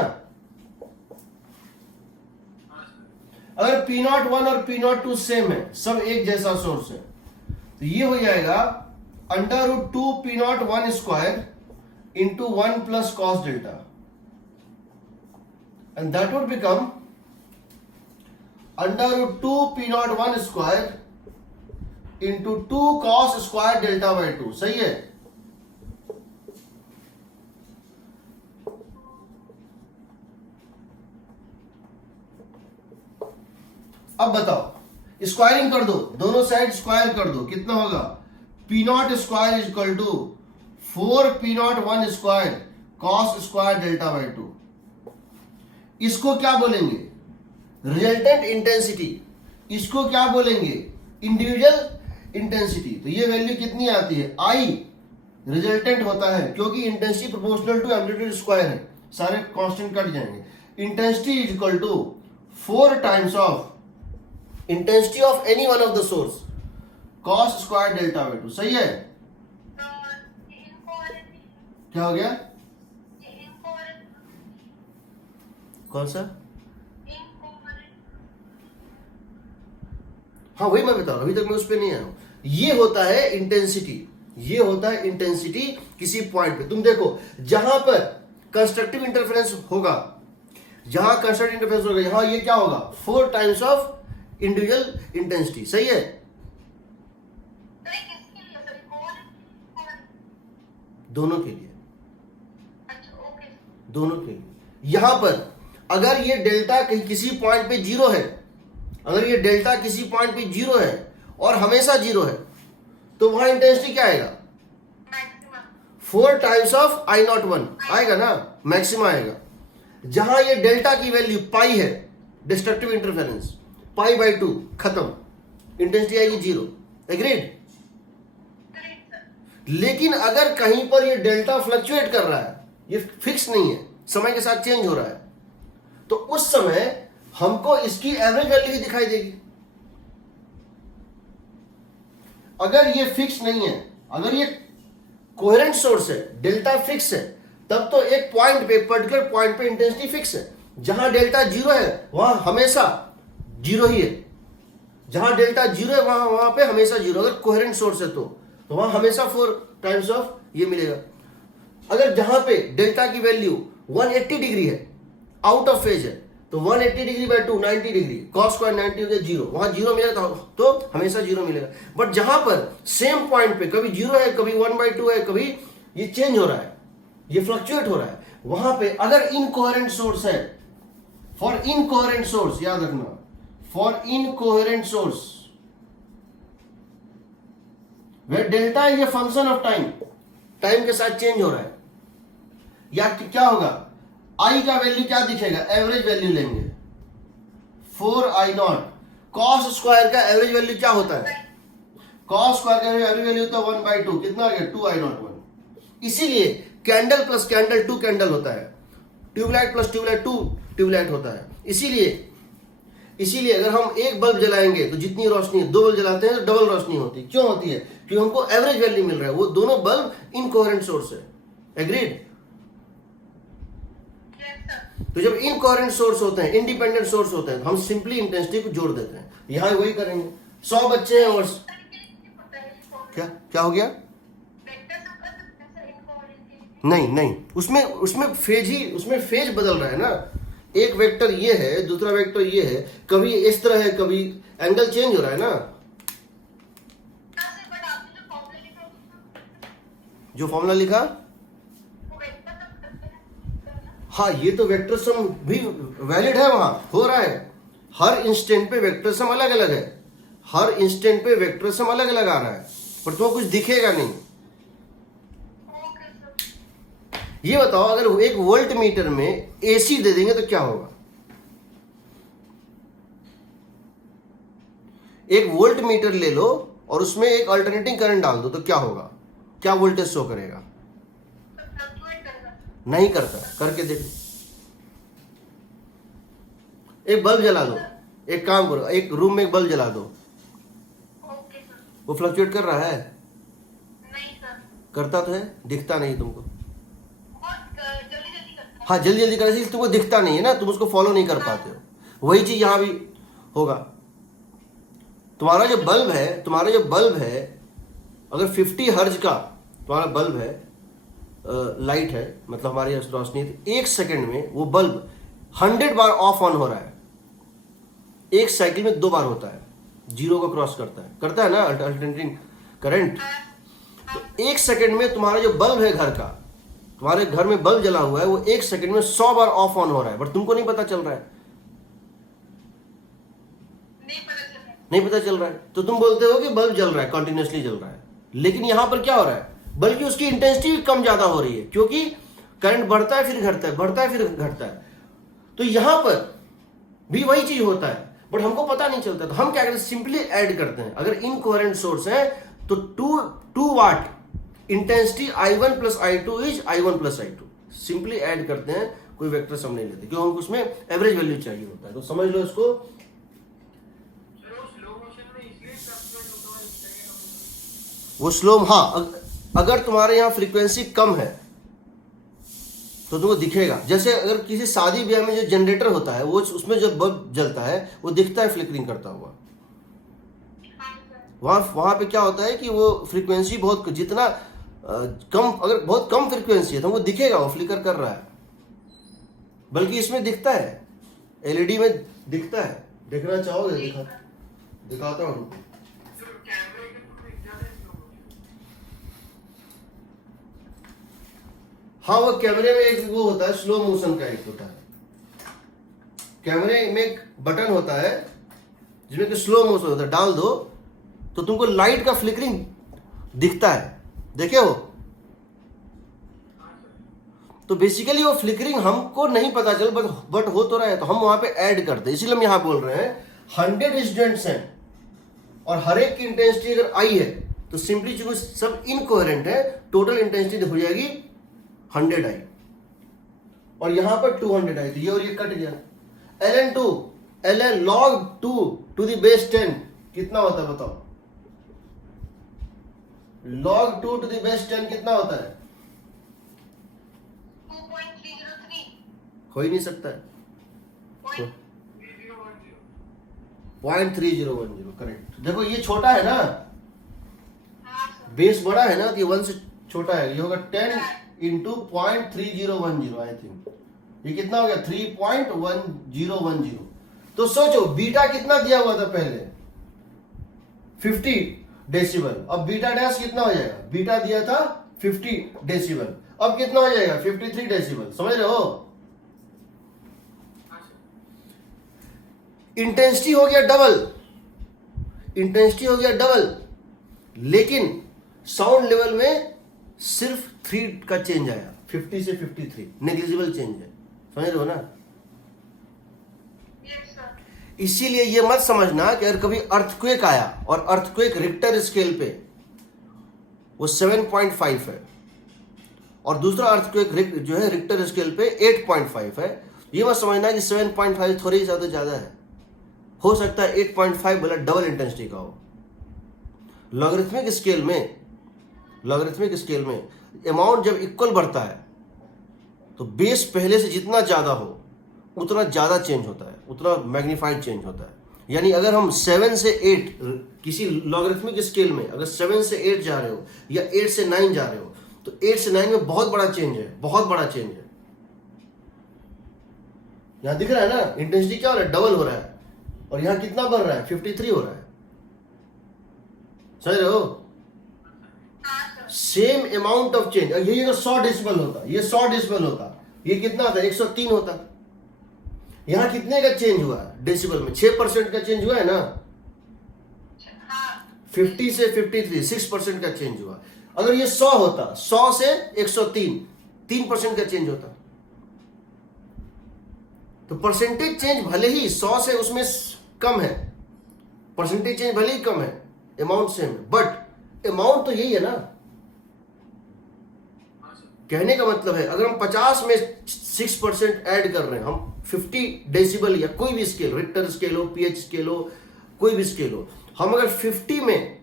अगर P0 1 और P0 2 सेम है, सब एक जैसा सोर्स है, तो ये हो जाएगा under root 2 P0 1 square into 1 plus cos delta, and that would become under root 2 P0 1 square into 2 cos square delta by 2। सही है। अब बताओ, स्क्वायरिंग कर दो, दोनों साइड स्क्वायर कर दो, कितना होगा? P0 square is equal to 4 P0 1 square cos square delta by 2। इसको क्या बोलेंगे? Resultant intensity. इसको क्या बोलेंगे? Individual intensity. तो ये वैल्यू कितनी आती है? I रिजल्टेंट होता है, क्योंकि intensity proportional to amplitude square है, सारे कांस्टेंट कट जाएंगे। Intensity is equal to 4 times of intensity of any one of the source cos square delta by 2। सही है। क्या हो गया? कौन सा? हाँ वही मैं बता रहा हूं, अभी तक मैं उस पर नहीं आया हूं। ये होता है इंटेंसिटी, ये होता है इंटेंसिटी किसी पॉइंट पे। तुम देखो जहां पर कंस्ट्रक्टिव इंटरफेरेंस होगा, जहां कंस्ट्रक्टिव इंटरफेरेंस होगा, यहां ये क्या होगा? 4 टाइम्स ऑफ इंडिविजुअल इंटेंसिटी। सही है। दोनों के लिए, दोनों के लिए। यहां पर अगर ये डेल्टा कहीं किसी पॉइंट पे जीरो है, अगर ये डेल्टा किसी पॉइंट पे जीरो है और हमेशा जीरो है, तो वहां इंटेंसिटी क्या आएगा? 4 टाइम्स ऑफ I01 आएगा ना, मैक्सिमम आएगा। जहां ये डेल्टा की वैल्यू पाई है, डिस्ट्रक्टिव इंटरफेरेंस पाई बाय 2 खत्म, इंटेंसिटी आएगी 0। एग्रीड? लेकिन अगर कहीं पर ये डेल्टा फ्लक्चुएट कर रहा है, ये फिक्स नहीं है, समय के साथ चेंज हो रहा है, तो उस समय हमको इसकी एवरेज वैल्यू ही दिखाई देगी। अगर ये फिक्स नहीं है, अगर ये कोहेरेंट सोर्स है, डेल्टा फिक्स है, तब तो एक पॉइंट पे, पर्टिकुलर पॉइंट पे इंटेंसिटी फिक्स है। जहां डेल्टा जीरो है वहां हमेशा जीरो ही है, जहां डेल्टा जीरो है वहां पे हमेशा जीरो। अगर कोहेरेंट सोर्स है तो वहां हमेशा 4 टाइम्स ऑफ ये मिलेगा। अगर जहां पे डेल्टा की वैल्यू 180 डिग्री है, आउट ऑफ फेज है, तो 180 degree by 2 90 degree, cos square 90 हो गया 0, वहां जीरो मिलेगा तो हमेशा जीरो मिलेगा। बट जहां पर सेम पॉइंट पे कभी जीरो है, कभी 1/2 है, कभी ये चेंज हो रहा है, ये फ्लक्चुएट हो रहा है, वहां पे अगर इनकोहेरेंट सोर्स है, फॉर इनकोहेरेंट सोर्स याद रखना, for incoherent source where delta is a function of time, time के साथ चेंज हो रहा है, या क्या होगा? I का वैल्यू क्या दिखेगा? एवरेज वैल्यू लेंगे 4I0। कॉस स्क्वायर का एवरेज वैल्यू क्या होता है? कॉस स्क्वायर का एवरेज वैल्यू होता है 1/2, कितना आ गया? 2I01। इसीलिए कैंडल प्लस कैंडल 2 कैंडल होता है, ट्यूबलाइट प्लस ट्यूबलाइट 2 ट्यूबलाइट होता है। इसीलिए अगर हम एक बल्ब जलाएंगे तो जितनी रोशनी है, 2 बल्ब जलाते हैं तो डबल रोशनी होती है। क्यों होती है? क्योंकि हमको एवरेज वैल्यू मिल रहा है। वो दोनों बल्ब इनकोहेरेंट सोर्स है। एग्रीड? तो जब इनकोहेरेंट सोर्स होते हैं, इंडिपेंडेंट सोर्स होते हैं, तो हम सिंपली इंटेंसिटी को जोड़ देते हैं। यहां वही करेंगे। 100 बच्चे हैं और क्या हो गया? नहीं, उसमें फेज बदल रहा है ना। एक वेक्टर ये है, दूसरा वेक्टर ये है, कभी इस तरह है, कभी एंगल चेंज हो रहा है ना। जो फॉर्मूला लिखा, वो वेक्टर सब करते हैं। हाँ ये तो वेक्टर सम भी वैलिड है, वहां हो रहा है। हर इंस्टेंट पे वेक्टर सम अलग अलग है, हर इंस्टेंट पे वेक्टर सम अलग अलग आ रहा है, पर तुम्हें कुछ दिखेगा नहीं। Okay sir. ये बताओ अगर एक वोल्ट मीटर में एसी दे देंगे तो क्या होगा? एक वोल्ट मीटर ले लो और उसमें एक अल्टरनेटिंग करंट डाल दो तो क्या होगा? क्या वोल्टेज शो करेगा? फ्लक्चुएट करेगा। नहीं करता, करके देखो। एक बल्ब जला दो, एक काम करो, एक रूम में एक बल्ब जला दो, ओके सर। वो फ्लक्चुएट कर रहा है? नहीं सर, करता तो है, दिखता नहीं तुमको। बहुत जल्दी जल्दी करता है। हाँ जल्दी जल्दी करने से तुमको दिखता नहीं है ना, तुम उसको फॉलो नहीं कर पाते हो। वही चीज यहां भी होगा। तुम्हारा जो बल्ब है अगर 50 हर्ज का तुम्हारा बल्ब है, लाइट है, मतलब हमारी रोशनी, तो एक सेकंड में वो बल्ब 100 बार ऑफ ऑन हो रहा है। एक साइकिल में 2 बार होता है, जीरो को क्रॉस करता है ना अल्टरनेटिंग करंट। तो एक सेकंड में तुम्हारा जो बल्ब है घर का, तुम्हारे घर में बल्ब जला हुआ है, वो एक सेकंड में 100 बार ऑफ ऑन हो रहा है, बट तुमको नहीं पता चल रहा है। नहीं पता चल रहा है तो तुम बोलते हो कि बल्ब जल रहा है, कंटिन्यूसली जल रहा है। लेकिन यहां पर क्या हो रहा है, बल्कि उसकी इंटेंसिटी कम ज्यादा हो रही है, क्योंकि करंट बढ़ता है फिर घटता है, बढ़ता है फिर घटता है। तो यहां पर भी वही चीज होता है, बट हमको पता नहीं चलता। तो हम क्या करते हैं, सिंपली ऐड करते हैं। अगर इनकोहेरेंट सोर्स है तो 2 watt intensity I1 plus I2 is I1 plus I2, simply add करते हैं, कोई वेक्टर सम नहीं लेते, क्योंकि हमको उसमें एवरेज वैल्यू चाहिए होता है। तो समझ लो इसको। वो स्लो, हाँ अगर तुम्हारे यहाँ फ्रीक्वेंसी कम है तो तुमको दिखेगा। जैसे अगर किसी शादी ब्याह में जो जनरेटर होता है, वो उसमें जब बल्ब जलता है वो दिखता है फ्लिकरिंग करता हुआ। वहां पे क्या होता है कि वो फ्रीक्वेंसी बहुत, जितना कम, अगर बहुत कम फ्रीक्वेंसी है तो वो दिखेगा, वो फ्लिकर कर रहा है। बल्कि इसमें दिखता है, एलईडी में दिखता है। देखना चाहोगे? दिखाता हूँ। हाँ वो कैमरे में एक वो होता है, स्लो मोशन का एक होता है। कैमरे में एक बटन होता है जिसमें कि स्लो मोशन होता है, डाल दो तो तुमको लाइट का फ्लिकरिंग दिखता है, देखे हो? तो बेसिकली वो फ्लिकरिंग हमको नहीं पता चल, बट हो तो रहा है, तो हम वहां पे ऐड करते हैं। इसीलिए हम यहां बोल रहे हैं 100 स्टूडेंट्स हैं और हर एक की इंटेंसिटी अगर आई है तो सिंपली चूंकि सब इनकोहेरेंट है, टोटल इंटेंसिटी हो जाएगी 100 आई, और यहां पर 200 आई, तो ये और ये कट गया। ln log 2 to the base 10 कितना होता है बताओ? log 2 to the base 10 कितना होता है? 2.303 हो ही नहीं सकता है। 0.3010 करेक्ट। देखो ये छोटा है ना, हाँ सर। बेस बड़ा है ना, तो ये 1 से छोटा है। ये होगा 10 इंटू 0.3010 आई थिंक। ये कितना हो गया? 3.1010। तो सोचो बीटा कितना दिया हुआ था पहले? 50 डेसिबल। अब बीटा डैश कितना हो जाएगा? बीटा दिया था 50 डेसिबल, अब कितना हो जाएगा? 53 डेसिबल। समझ रहे हो? इंटेंसिटी हो गया डबल, इंटेंसिटी हो गया डबल, लेकिन साउंड लेवल में सिर्फ 3 का चेंज आया, 50 से 53, नेग्लिजिबल चेंज है। समझ रहे हो ना? Yes sir. इसीलिए ये मत समझना कि अगर कभी अर्थक्वेक आया, और अर्थक्वेक रिक्टर स्केल पे वो 7.5 है, और दूसरा अर्थक्वेक जो है रिक्टर स्केल पे 8.5 है, ये मत समझना कि 7.5 थोड़ी ज्यादा है। हो सकता है 8.5 बोला डबल इंटेंसिटी का हो। लॉगरिथमिक स्केल में अमाउंट जब इक्वल बढ़ता है तो बेस पहले से जितना ज्यादा हो उतना ज्यादा चेंज होता है, उतना मैग्नीफाइड चेंज होता है। यानी अगर हम 7 से 8 किसी लॉगरिथमिक स्केल में अगर 7 से 8 जा रहे हो या 8 से 9 जा रहे हो, तो 8 से 9 में बहुत बड़ा चेंज है, बहुत बड़ा चेंज है। यहां दिख रहा है ना, इंटेंसिटी क्या हो रहा है? डबल हो रहा है, और यहां कितना बढ़ रहा है? 53 हो रहा है। समझ रहे हो? सेम अमाउंट ऑफ चेंज, ये अगर 100 डेसिबल होता, ये 100 डेसिबल होता, ये कितना था 103 होता। यहां कितने का चेंज हुआ डेसिबल में? 6% का चेंज हुआ है ना। हाँ 50 से 53 6% का चेंज हुआ। अगर ये 100 होता, 100 से 103 3% का चेंज होता। तो परसेंटेज चेंज भले ही 100 से उसमें कम है, परसेंटेज चेंज भले ही कम है, अमाउंट सेम है, बट अमाउंट तो यही है ना। कहने का मतलब है अगर हम 50 में 6% ऐड कर रहे हैं, हम 50 डेसिबल या कोई भी स्केल, रिक्टर स्केल हो, पीएच स्केल हो, कोई भी स्केल हो, हम अगर 50 में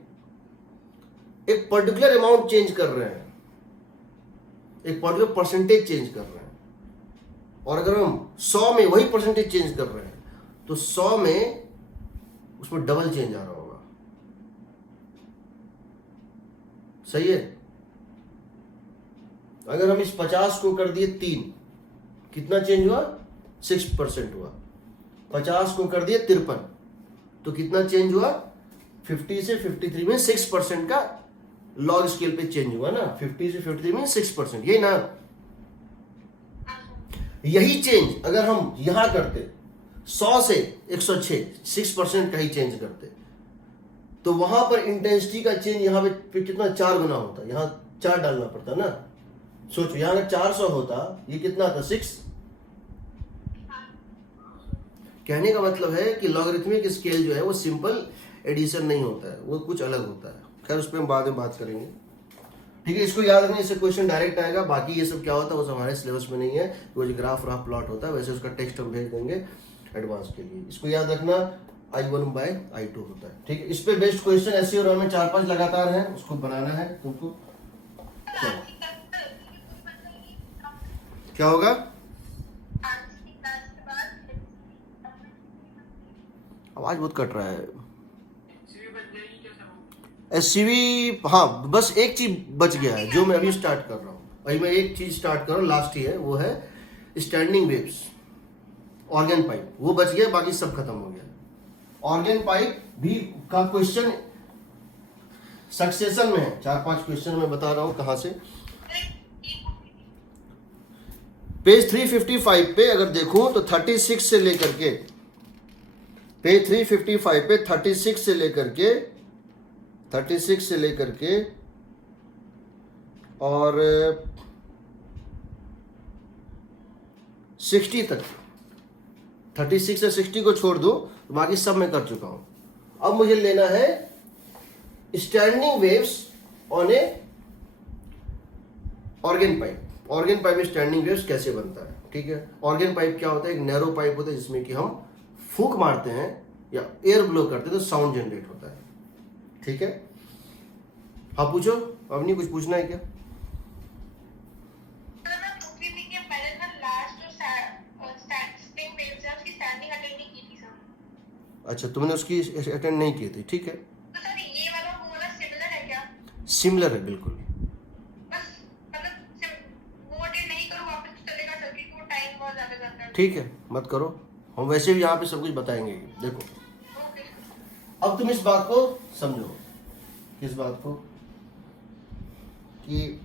एक पर्टिकुलर अमाउंट चेंज कर रहे हैं, एक पर्टिकुलर परसेंटेज चेंज कर रहे हैं, और अगर हम 100 में वही परसेंटेज चेंज कर रहे हैं, तो 100 में उसमें डबल चेंज आ रहा होगा। सही है। अगर हम इस 50 को कर दिए 3, कितना चेंज हुआ? 6% हुआ। 50 को कर दिए 53, तो कितना चेंज हुआ? 50 से 53 में 6% का लॉग स्केल पे चेंज हुआ ना। 50 से 53 में 6%, यही ना। यही चेंज अगर हम यहां करते 100 से 106 6% का ही चेंज करते, तो वहां पर इंटेंसिटी का चेंज यहां पे कितना 4 गुना होता। यहां 4 डालना पड़ता ना। सोचो यहां अगर 400 होता, ये कितना था 6। कहने का मतलब है कि लॉगरिथमिक स्केल जो है वो सिंपल एडिशन नहीं होता है, वो कुछ अलग होता है। खैर उस पर हम बाद में बात करेंगे। ठीक है, इसको याद रखना, इससे क्वेश्चन डायरेक्ट आएगा। बाकी ये सब क्या होता है वो हमारे सिलेबस में नहीं है। वो जो ग्राफ राफ प्लॉट होता है, वैसे उसका टेक्स्ट हम भेज देंगे एडवांस के लिए। इसको याद रखना, I1/I2 होता है। ठीक है, इस पे बेस्ड क्वेश्चन ऐसे और में 4-5 लगातार हैं, उसको बनाना है तुमको। क्या होगा? आवाज बहुत कट रहा है। एससीवी, हाँ बस एक चीज बच गया है जो मैं अभी स्टार्ट कर रहा हूँ। अभी मैं एक चीज स्टार्ट कर रहा हूँ, लास्ट ही है, वो है स्टैंडिंग वेव्स, ऑर्गन पाइप, वो बच गया, बाकी सब खत्म हो गया। ऑर्गन पाइप भी का क्वेश्चन सक्सेशन में है, 4-5 क्वेश्चन मैं बता रहा हूँ कहाँ से। पेज 355 पे अगर देखूं तो 36 से लेकर के, पेज 355 पे 36 से लेकर के और 60 तक, 36 से 60 को छोड़ दो, बाकी सब मैं कर चुका हूं। अब मुझे लेना है standing waves on A organ pipe. Organ pipe में स्टैंडिंग वेव्स कैसे बनता है। ठीक है, ऑर्गन पाइप क्या होता है? एक नैरो पाइप होता है जिसमें कि हम फूंक मारते हैं या एयर ब्लो करते हैं तो साउंड जनरेट होता है। ठीक है, हाँ पूछो। अब नहीं कुछ पूछना है क्या? अच्छा, तुमने उसकी अटेंड नहीं की थी। ठीक है, तो सर ये वाला वो वाला सिमिलर है क्या? सिमिलर है बिल्कुल। बस मतलब वो अटेंड नहीं करो वापस चलेगा सर, क्योंकि वो टाइम बहुत ज्यादा जाता है। ठीक है, मत करो, हम वैसे भी यहाँ पे सब कुछ बताएंगे। देखो ओके। अब तुम इस बात को समझो, किस बात को, कि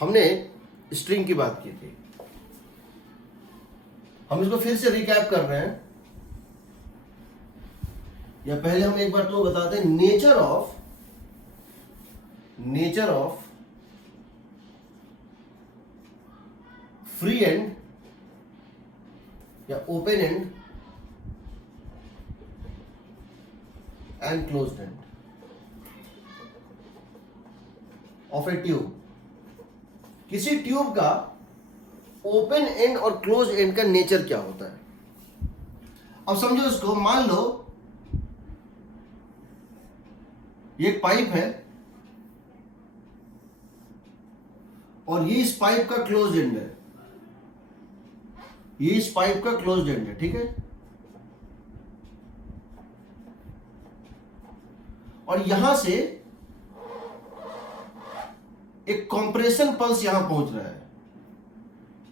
हमने स्ट्रिंग की बात की थी, हम इसको फिर से रिकैप कर रहे हैं, या पहले हम एक बार तो बताते हैं नेचर ऑफ फ्री एंड या open and and closed end of A tube. किसी ट्यूब का ओपन एंड और क्लोज एंड का नेचर क्या होता है। अब समझो इसको, मान लो ये एक पाइप है और ये इस पाइप का क्लोज एंड है, ये इस पाइप का क्लोज एंड है। ठीक है, और यहां से एक कंप्रेशन पल्स यहां पहुंच रहा है,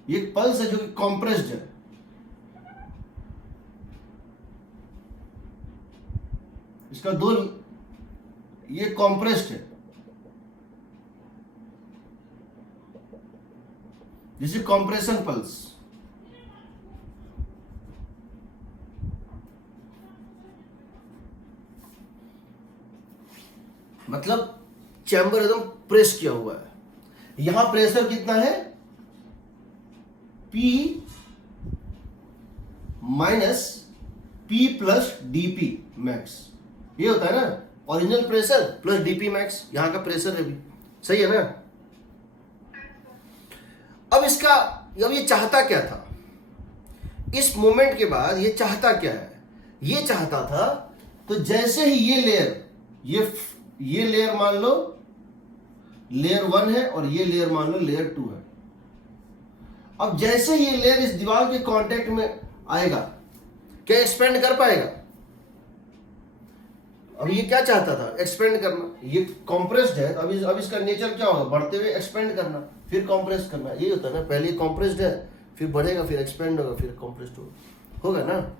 ये एक पल्स है जो कि कंप्रेस्ड है। इसका दो, ये कॉम्प्रेस्ड है, दिस इज कॉम्प्रेशन पल्स। मतलब चैम्बर एकदम प्रेस किया हुआ है। यहां प्रेशर कितना है, P minus P plus dP max, ये होता है ना original pressure plus dP max, यहां का प्रेशर है भी, सही है ना। अब इसका, अब ये चाहता क्या था, इस मोमेंट के बाद ये चाहता क्या है, ये चाहता था तो जैसे ही ये लेयर, ये लेयर मान लो लेयर 1 है और ये लेयर मान लो लेयर 2 है। अब जैसे ही ये लेयर इस दीवार के कांटेक्ट में आएगा, क्या एक्सपेंड कर पाएगा? अब ये क्या चाहता था, एक्सपेंड करना, ये कॉम्प्रेस्ड है, अब इसका नेचर क्या होगा, बढ़ते हुए एक्सपेंड करना, फिर कॉम्प्रेस करना, यही होता है ना। पहले कॉम्प्रेस्ड है, फिर बढ़ेगा, फिर एक्सपेंड होगा, फिर कॉम्प्रेस्ड होगा ना।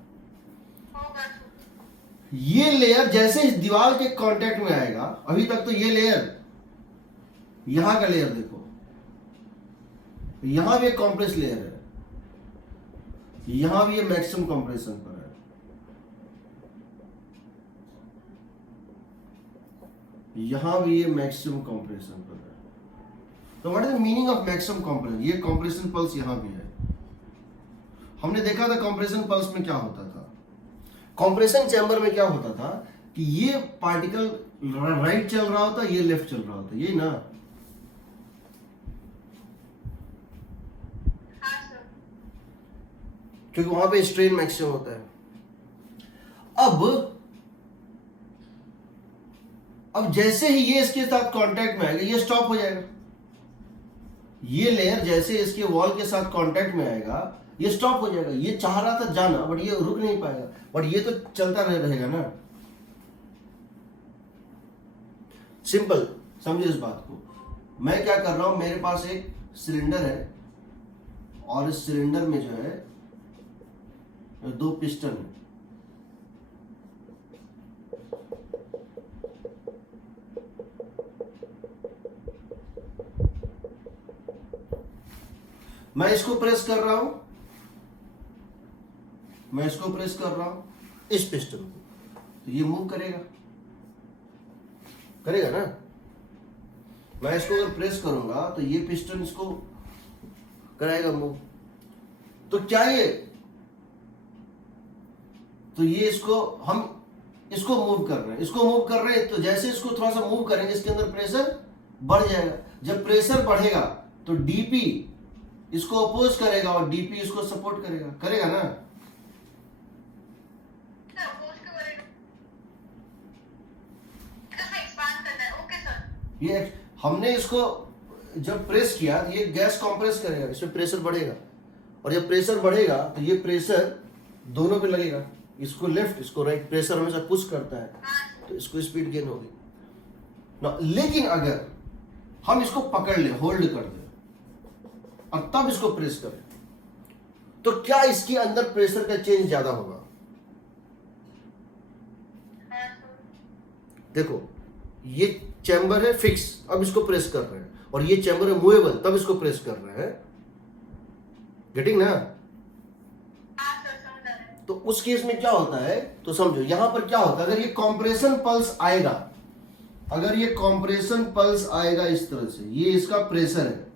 ये लेयर जैसे इस दीवार के कांटेक्ट में आएगा, अभी तक तो ये लेयर, यहां का लेयर देखो, यहां भी एक कॉम्प्रेस लेयर है, यहां भी ये मैक्सिमम कंप्रेशन पर है, यहां भी ये मैक्सिमम कंप्रेशन पर है। तो what is the meaning of maximum compression? ये कंप्रेशन पल्स यहां भी है। हमने देखा था कंप्रेशन पल्स में क्या होता था, कंप्रेशन चैम्बर में क्या होता था कि ये पार्टिकल राइट चल रहा होता, ये लेफ्ट चल रहा होता, यही ना। क्योंकि वहां पे स्ट्रेन मैक्सिमम होता है। अब जैसे ही ये इसके साथ कांटेक्ट में आएगा, ये स्टॉप हो जाएगा। ये लेयर जैसे इसके वॉल के साथ कांटेक्ट में आएगा, ये स्टॉप हो जाएगा। ये चाह रहा था जाना, बट ये रुक नहीं पाएगा, बट ये तो चलता रहेगा ना। सिंपल समझिए इस बात को। मैं क्या कर रहा हूं, मेरे पास एक सिलेंडर है और इस सिलेंडर में जो है 2 पिस्टन है। मैं इसको प्रेस कर रहा हूं, मैं इसको प्रेस कर रहा हूं, इस पिस्टन को, तो ये मूव करेगा ना। मैं इसको अगर प्रेस करूंगा तो ये पिस्टन इसको कराएगा मूव। तो क्या ये, तो ये इसको हम इसको मूव कर रहे हैं, तो जैसे इसको थोड़ा सा मूव करेंगे, इसके अंदर प्रेशर बढ़ जाएगा। जब प्रेशर बढ़ेगा तो डीपी इसको अपोज करेगा और डीपी इसको सपोर्ट करेगा ना। ये हमने इसको जब प्रेस किया, ये गैस कंप्रेस करेगा, इसमें प्रेशर बढ़ेगा, और जब प्रेशर बढ़ेगा तो ये प्रेशर दोनों पे लगेगा, इसको लेफ्ट इसको राइट, प्रेशर हमेशा पुश करता है, तो इसको स्पीड गेन होगी ना। लेकिन अगर हम इसको पकड़ ले, होल्ड कर दे और तब इसको प्रेस करें, तो क्या इसके अंदर प्रेशर का चेंज ज्यादा होगा? देखो ये चैम्बर है फिक्स, अब इसको प्रेस कर रहे हैं, और ये चैम्बर है मूवेबल, तब इसको प्रेस कर रहे हैं। गेटिंग ना? तो उस केस में क्या होता है, तो समझो यहां पर क्या होता है, अगर ये कॉम्प्रेशन पल्स आएगा, अगर ये कॉम्प्रेशन पल्स आएगा इस तरह से, ये इसका प्रेशर है,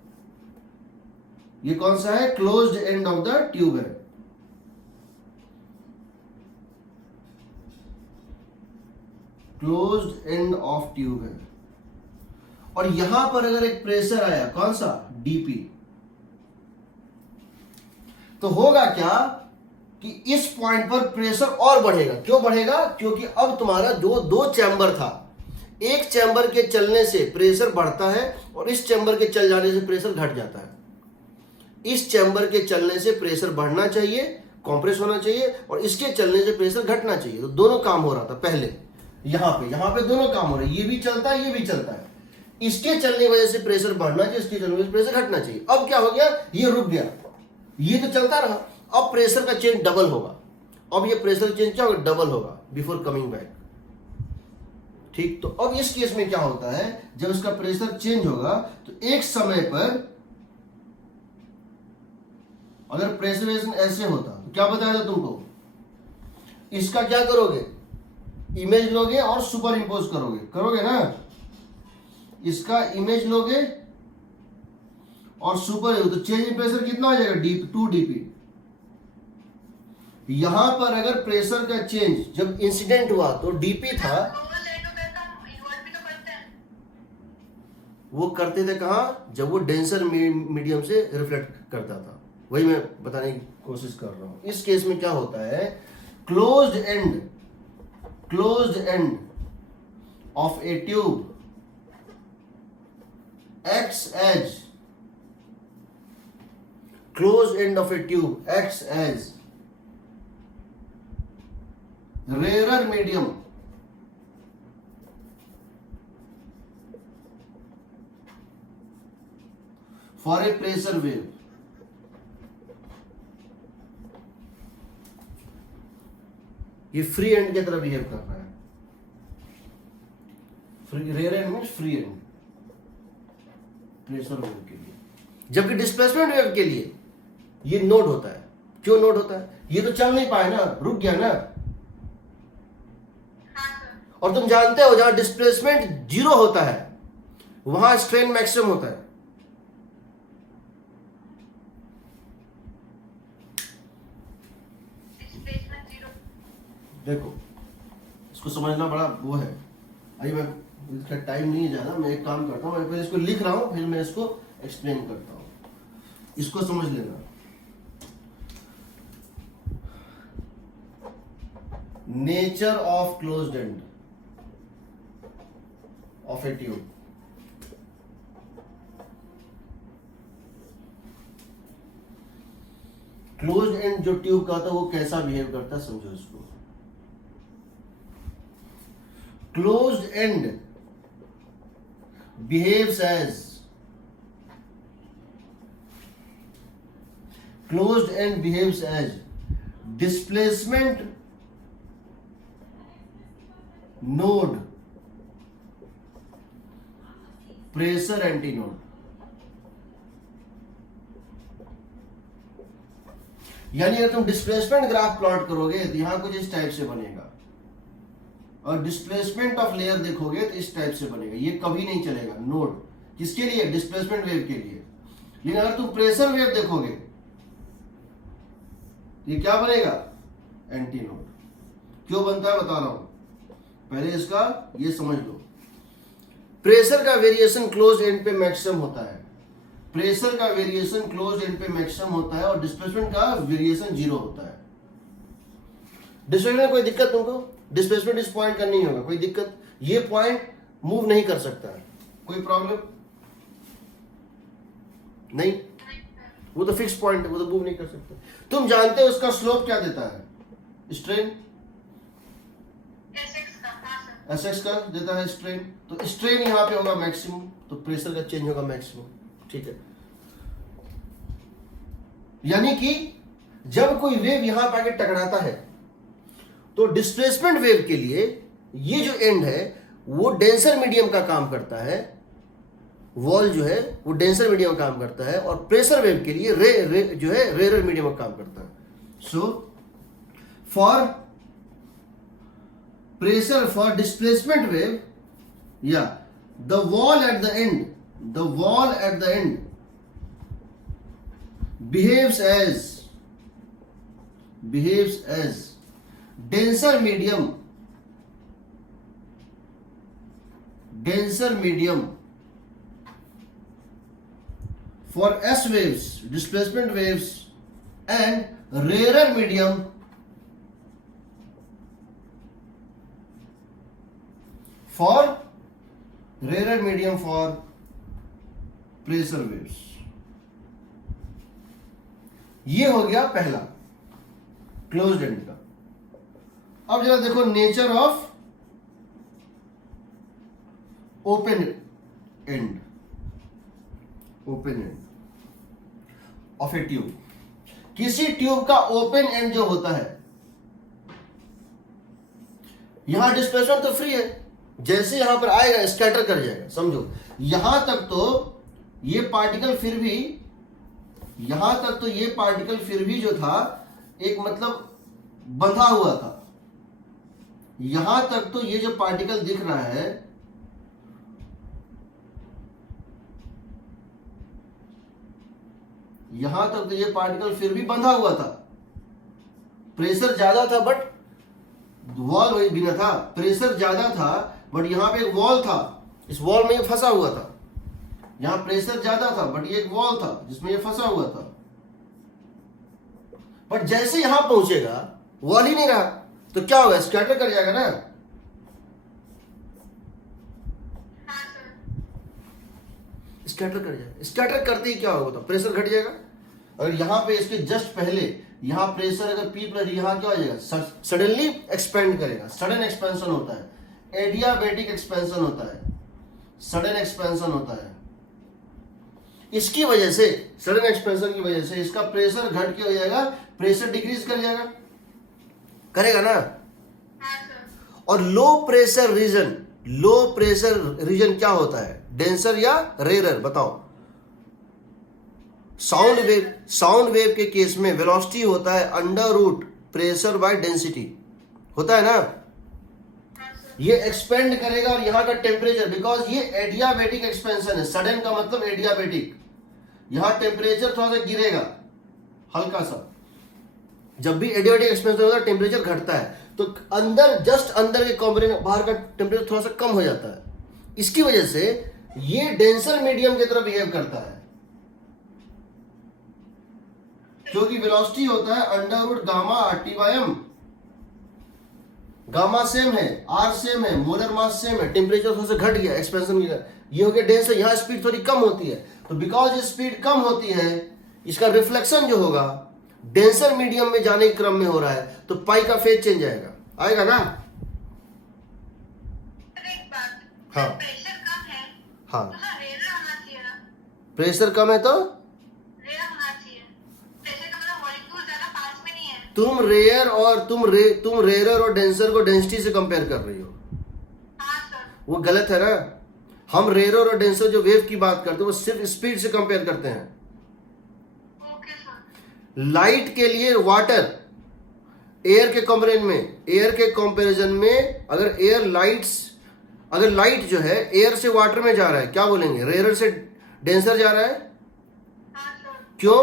ये कौन सा है, closed end of the tube है, क्लोज्ड एंड ऑफ ट्यूब है, और यहां पर अगर एक प्रेशर आया, कौन सा, डीपी, तो होगा क्या कि इस पॉइंट पर प्रेशर और बढ़ेगा। क्यों बढ़ेगा? क्योंकि अब तुम्हारा जो 2 चैम्बर था, एक चैम्बर के चलने से प्रेशर बढ़ता है और इस चैम्बर के चल जाने से प्रेशर घट जाता है। इस चैम्बर के चलने से प्रेशर बढ़ना चाहिए, कंप्रेस होना चाहिए, और इसके चलने से प्रेशर घटना चाहिए। तो दोनों काम हो रहा था पहले, यहां पे दोनों काम हो रहे हैं, ये भी चलता है, ये भी चलता है। इसके चलने की वजह से प्रेशर बढ़ना चाहिए, इसके चलने की वजह से प्रेशर घटना चाहिए। अब क्या हो गया, ये रुक गया, ये तो चलता रहा, अब प्रेशर का चेंज डबल होगा। अब ये प्रेशर चेंज क्या होगा, डबल होगा बिफोर कमिंग बैक। ठीक, तो अब इस केस में क्या होता है, जब इसका प्रेशर चेंज होगा तो एक समय पर अगर प्रेशराइजेशन ऐसे होता तो क्या बताया था तुमको, इसका क्या करोगे, इमेज लोगे और सुपर इंपोज करोगे ना, इसका इमेज लोगे और सुपर, तो चेंज इन प्रेशर कितना हो जाएगा, डी 2 dp। यहां पर अगर प्रेशर का चेंज जब इंसिडेंट हुआ तो डीपी था, नॉर्मल लाइट में करता हम इन्वर्ट भी तो करते हैं। वो करते थे कहां, जब वो डेंसर मीडियम से रिफ्लेक्ट करता था, वही मैं बताने की कोशिश कर रहा हूं। इस केस में क्या होता है, closed end of A tube acts as closed end of a tube acts as rarer medium for a pressure wave। ये फ्री एंड की तरह बिहेव कर रहा है, rare end means free end pressure wave के लिए, जबकि डिस्प्लेसमेंट वेव के लिए ये नोड होता है। क्यों नोड होता है, ये तो चल नहीं पाए ना, रुक गया ना। हाँ सर। और तुम जानते हो जहां डिस्प्लेसमेंट जीरो होता है वहां स्ट्रेन मैक्सिमम होता है। Displacement zero. देखो इसको समझना बड़ा वो है, अभी मैं इसका टाइम नहीं है ज्यादा, मैं एक काम करता हूँ, मैं पहले इसको लिख रहा हूँ फिर मैं इसको एक्सप्लेन करता हूँ, इसको समझ लेना। Nature of closed end of A tube, closed end जो ट्यूब का था वो कैसा बिहेव करता है समझो इसको। Closed end behaves as displacement node pressure antinode। यानी अगर तुम डिस्प्लेसमेंट ग्राफ प्लॉट करोगे तो यहां कुछ इस टाइप से बनेगा, और डिस्प्लेसमेंट ऑफ लेयर देखोगे तो इस टाइप से बनेगा। ये कभी नहीं चलेगा नोड, किसके लिए, डिस्प्लेसमेंट वेव के लिए। लेकिन अगर तुम प्रेशर वेव देखोगे तो ये क्या बनेगा, एंटी नोड। क्यों बनता है बता रहा हूं, पहले इसका ये समझ लो। प्रेशर का वेरिएशन क्लोज एंड पे मैक्सिमम होता है, प्रेशर का वेरिएशन क्लोज एंड पे मैक्सिमम होता है, और डिस्प्लेसमेंट का वेरिएशन जीरो होता है। डिस्प्लेसमेंट में कोई दिक्कत तुमको, डिस्प्लेसमेंट इस पॉइंट का नहीं होगा, कोई दिक्कत, ये पॉइंट मूव नहीं कर सकता है, कोई प्रॉब्लम नहीं, वो तो फिक्स पॉइंट है, वो तो मूव नहीं कर सकता। तुम जानते हो उसका स्लोप क्या देता है, स्ट्रेन एसएक्स का। हाँ सर। एसएक्स का देता है स्ट्रेन, तो स्ट्रेन यहां पे होगा मैक्सिमम, तो प्रेशर का चेंज होगा मैक्सिमम, ठीक है। यानी कि जब कोई वेव यहां पे आके टकराता है तो डिस्प्लेसमेंट वेव के लिए ये जो एंड है वो डेंसर मीडियम का काम करता है, वॉल जो है वो डेंसर मीडियम का काम करता है, और प्रेशर वेव के लिए जो है रेयर मीडियम का काम करता है। So for pressure for displacement wave, या the wall at the end behaves as denser medium for S waves, displacement waves, and rarer medium for pressure waves। ये हो गया पहला क्लोज्ड एंड का। अब जरा देखो nature of open end of A tube. किसी ट्यूब का ओपन एंड जो होता है, यहां डिस्प्लेसमेंट तो फ्री है, जैसे यहां पर आएगा स्कैटर कर जाएगा। समझो यहां तक तो ये पार्टिकल फिर भी, यहां तक तो ये पार्टिकल फिर भी जो था एक मतलब बंधा हुआ था। यहां तक तो ये जो पार्टिकल दिख रहा है, यहां तक तो ये पार्टिकल फिर भी बंधा हुआ था। प्रेशर ज्यादा था बट वॉल वही बिना था। प्रेशर ज्यादा था बट यहां पे एक वॉल था, इस वॉल में ये फंसा हुआ था। यहां प्रेशर ज्यादा था बट ये एक वॉल था जिसमें ये फंसा हुआ था। बट जैसे यहां पहुंचेगा वॉल ही नहीं रहा, तो क्या होगा, स्कैटर कर जाएगा ना। हाँ सर। स्कैटर कर जाएगा। स्कैटर करते ही क्या होगा, तो प्रेशर घट जाएगा। अगर यहां पे इसके जस्ट पहले यहां प्रेशर अगर P प्लस, यहां क्या हो जाएगा, सडनली एक्सपेंड करेगा। सडन एक्सपेंशन होता है, एडियाबेटिक एक्सपेंशन होता है, सडन एक्सपेंशन होता है। इसकी वजह से, सडन एक्सपेंशन की वजह से इसका प्रेशर घट के हो जाएगा, प्रेशर डिक्रीज कर जाएगा, करेगा ना। हाँ सर। और low pressure region, low pressure region क्या होता है, डेंसर या रेरर, बताओ। साउंड वेव के केस में वेलोसिटी होता है under root pressure by density, होता है ना। हाँ सर। ये एक्सपेंड करेगा और यहां का टेम्परेचर, बिकॉज ये एडियाबेटिक एक्सपेंशन है, सडन का मतलब एडियाबेटिक। यहां टेम्परेचर थोड़ा सा गिरेगा हल्का सा। जब भी एडियाबेटिक एक्सपेंशन होता है टेम्परेचर घटता है, तो अंदर, जस्ट अंदर के कॉम्पोनेंट, बाहर का टेम्परेचर थोड़ा सा कम हो जाता है। इसकी वजह से ये डेंसर मीडियम की तरह बिहेव करता है, क्योंकि वेलोसिटी होता है under root gamma RT by m। Gamma same है, R सेम है, मोलर मास सेम है, टेम्परेचर थोड़ा सा घट गया एक्सपेंशन की, ये हो गया डेंसर। यहां स्पीड थोड़ी कम होती है, तो बिकॉज स्पीड कम होती है, इसका रिफ्लेक्शन जो होगा डेंसर मीडियम में जाने के क्रम में हो रहा है, तो पाई का फेज चेंज आएगा ना। एक बात, हाँ। प्रेशर कम है हाँ, तो सर रेयर होना चाहिए ना। प्रेशर कम है तो रेयर होना चाहिए। प्रेशर का मतलब मॉलिक्यूल ज्यादा पास में नहीं है। तुम रेयर और डेंसर को डेंसिटी से कंपेयर कर रही हो, हाँ सर। वो गलत है ना। हम रेयर और डेंसर जो वेव की बात करते हैं वो सिर्फ स्पीड से कंपेयर करते हैं। Okay sir. लाइट के लिए वाटर, एयर के कंपेरिजन में, एयर के कंपैरिजन में अगर लाइट जो है एयर से वाटर में जा रहा है, क्या बोलेंगे, रेयर से डेंसर जा रहा है। हाँ सर। क्यों,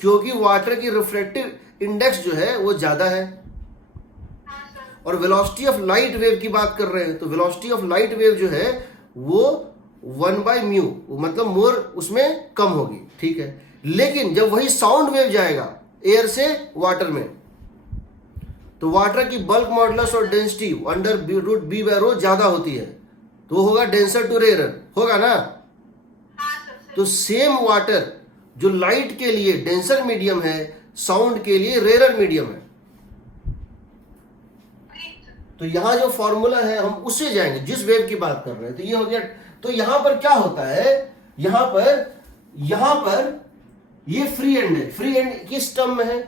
क्योंकि वाटर की रिफ्लेक्टिव इंडेक्स जो है वो ज्यादा है। हाँ सर। और वेलोसिटी ऑफ लाइट वेव की बात कर रहे हैं, तो वेलोसिटी ऑफ लाइट वेव जो है वो 1/μ, मतलब मोर उसमें कम होगी, ठीक है। लेकिन जब वही साउंड वेव जाएगा एयर से वाटर में, तो वाटर की बल्क मॉडुलस और density under root B by ρ ज्यादा होती है, तो होगा डेंसर टू रेयर, होगा ना। हाँ सर। तो सेम वाटर जो लाइट के लिए डेंसर मीडियम है, साउंड के लिए रेयर मीडियम है। तो यहां जो फॉर्मूला है हम उससे जाएंगे, जिस वेव की बात कर रहे हैं। तो ये हो गया। तो यहां पर क्या होता है, यहां पर ये फ्री एंड है। फ्री एंड किस टर्म में है,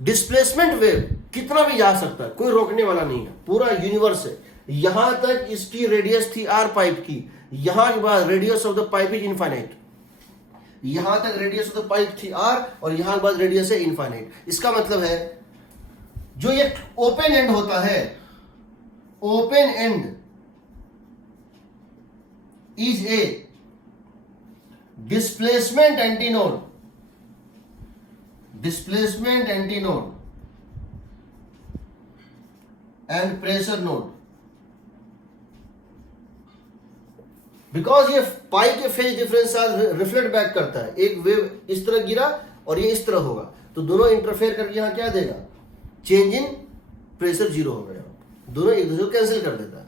डिस्प्लेसमेंट वेव कितना भी जा सकता है, कोई रोकने वाला नहीं है, पूरा यूनिवर्स है। यहां तक इसकी रेडियस थी R पाइप की, यहां के बाद radius of the pipe is infinite. यहां तक रेडियस ऑफ द पाइप थी R और यहां के बाद रेडियस है इनफाइनाइट। इसका मतलब है जो ये ओपन एंड होता है, open and is a displacement antinode, displacement antinode and pressure node. Because ये पाई के फेज डिफरेंस रिफ्लेक्ट बैक करता है, एक वेव इस तरह गिरा और ये इस तरह होगा, तो दोनों इंटरफेयर करके यहां क्या देगा, चेंज इन प्रेशर जीरो हो गया, दोनों एक दूसरे को कैंसिल कर देता है।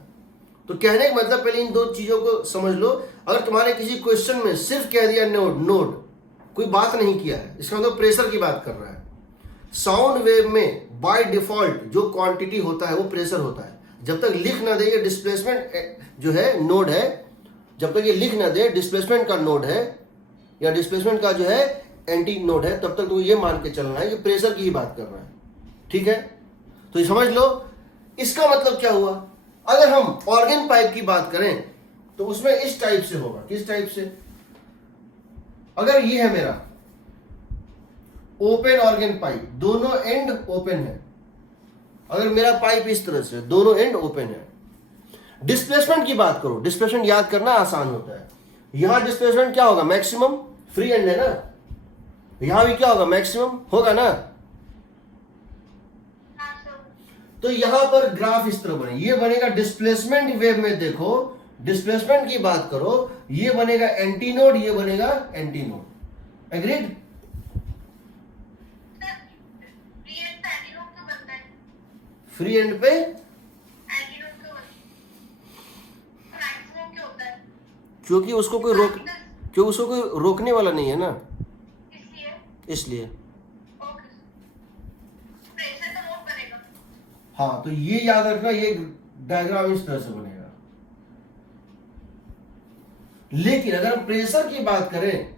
तो कहने का मतलब पहले इन दो चीजों को समझ लो। अगर तुम्हारे किसी क्वेश्चन में सिर्फ कह दिया नोड, कोई बात नहीं किया है, इसका मतलब प्रेशर की बात कर रहा है। साउंड वेव में बाय डिफॉल्ट जो क्वांटिटी होता है वो प्रेशर होता है। जब तक लिख ना दे ये डिस्प्लेसमेंट जो है नोड है, जब तक ये लिख ना दे डिस्प्लेसमेंट का नोड है या डिस्प्लेसमेंट का जो है एंटी नोड है, तब तक तो ये मान के चलना है कि प्रेशर की ही बात कर रहा है, ठीक है। तो ये समझ लो। इसका मतलब क्या हुआ, अगर हम ऑर्गन पाइप की बात करें तो उसमें इस टाइप से होगा। किस टाइप से? अगर ये है मेरा ओपन ऑर्गन पाइप, दोनों एंड ओपन है। अगर मेरा पाइप इस तरह से दोनों एंड ओपन है। डिस्प्लेसमेंट की बात करो, डिस्प्लेसमेंट याद करना आसान होता है। यहां डिस्प्लेसमेंट क्या होगा? मैक्सिमम। फ्री एंड है ना, यहां भी क्या होगा? मैक्सिमम होगा ना। हाँ सर। तो यहां पर ग्राफ इस तरह बने, ये बनेगा डिस्प्लेसमेंट वेव में। देखो डिस्प्लेसमेंट की बात करो, ये बनेगा एंटी नोड, ये बनेगा anti node. Agreed? Sir free and पे एंटीनोड क्यों बनता है? फ्री एंड पे एंटीनोड क्यों बनता है? मैक्सिमम क्यों होता है? क्योंकि उसको कोई रोकने वाला नहीं है ना, इसलिए इसलिए। ओके। प्रेशर का नोट बनेगा। हाँ, तो ये याद रखना, ये डायग्राम इस तरह से बनेगा। लेकिन अगर हम प्रेशर की बात करें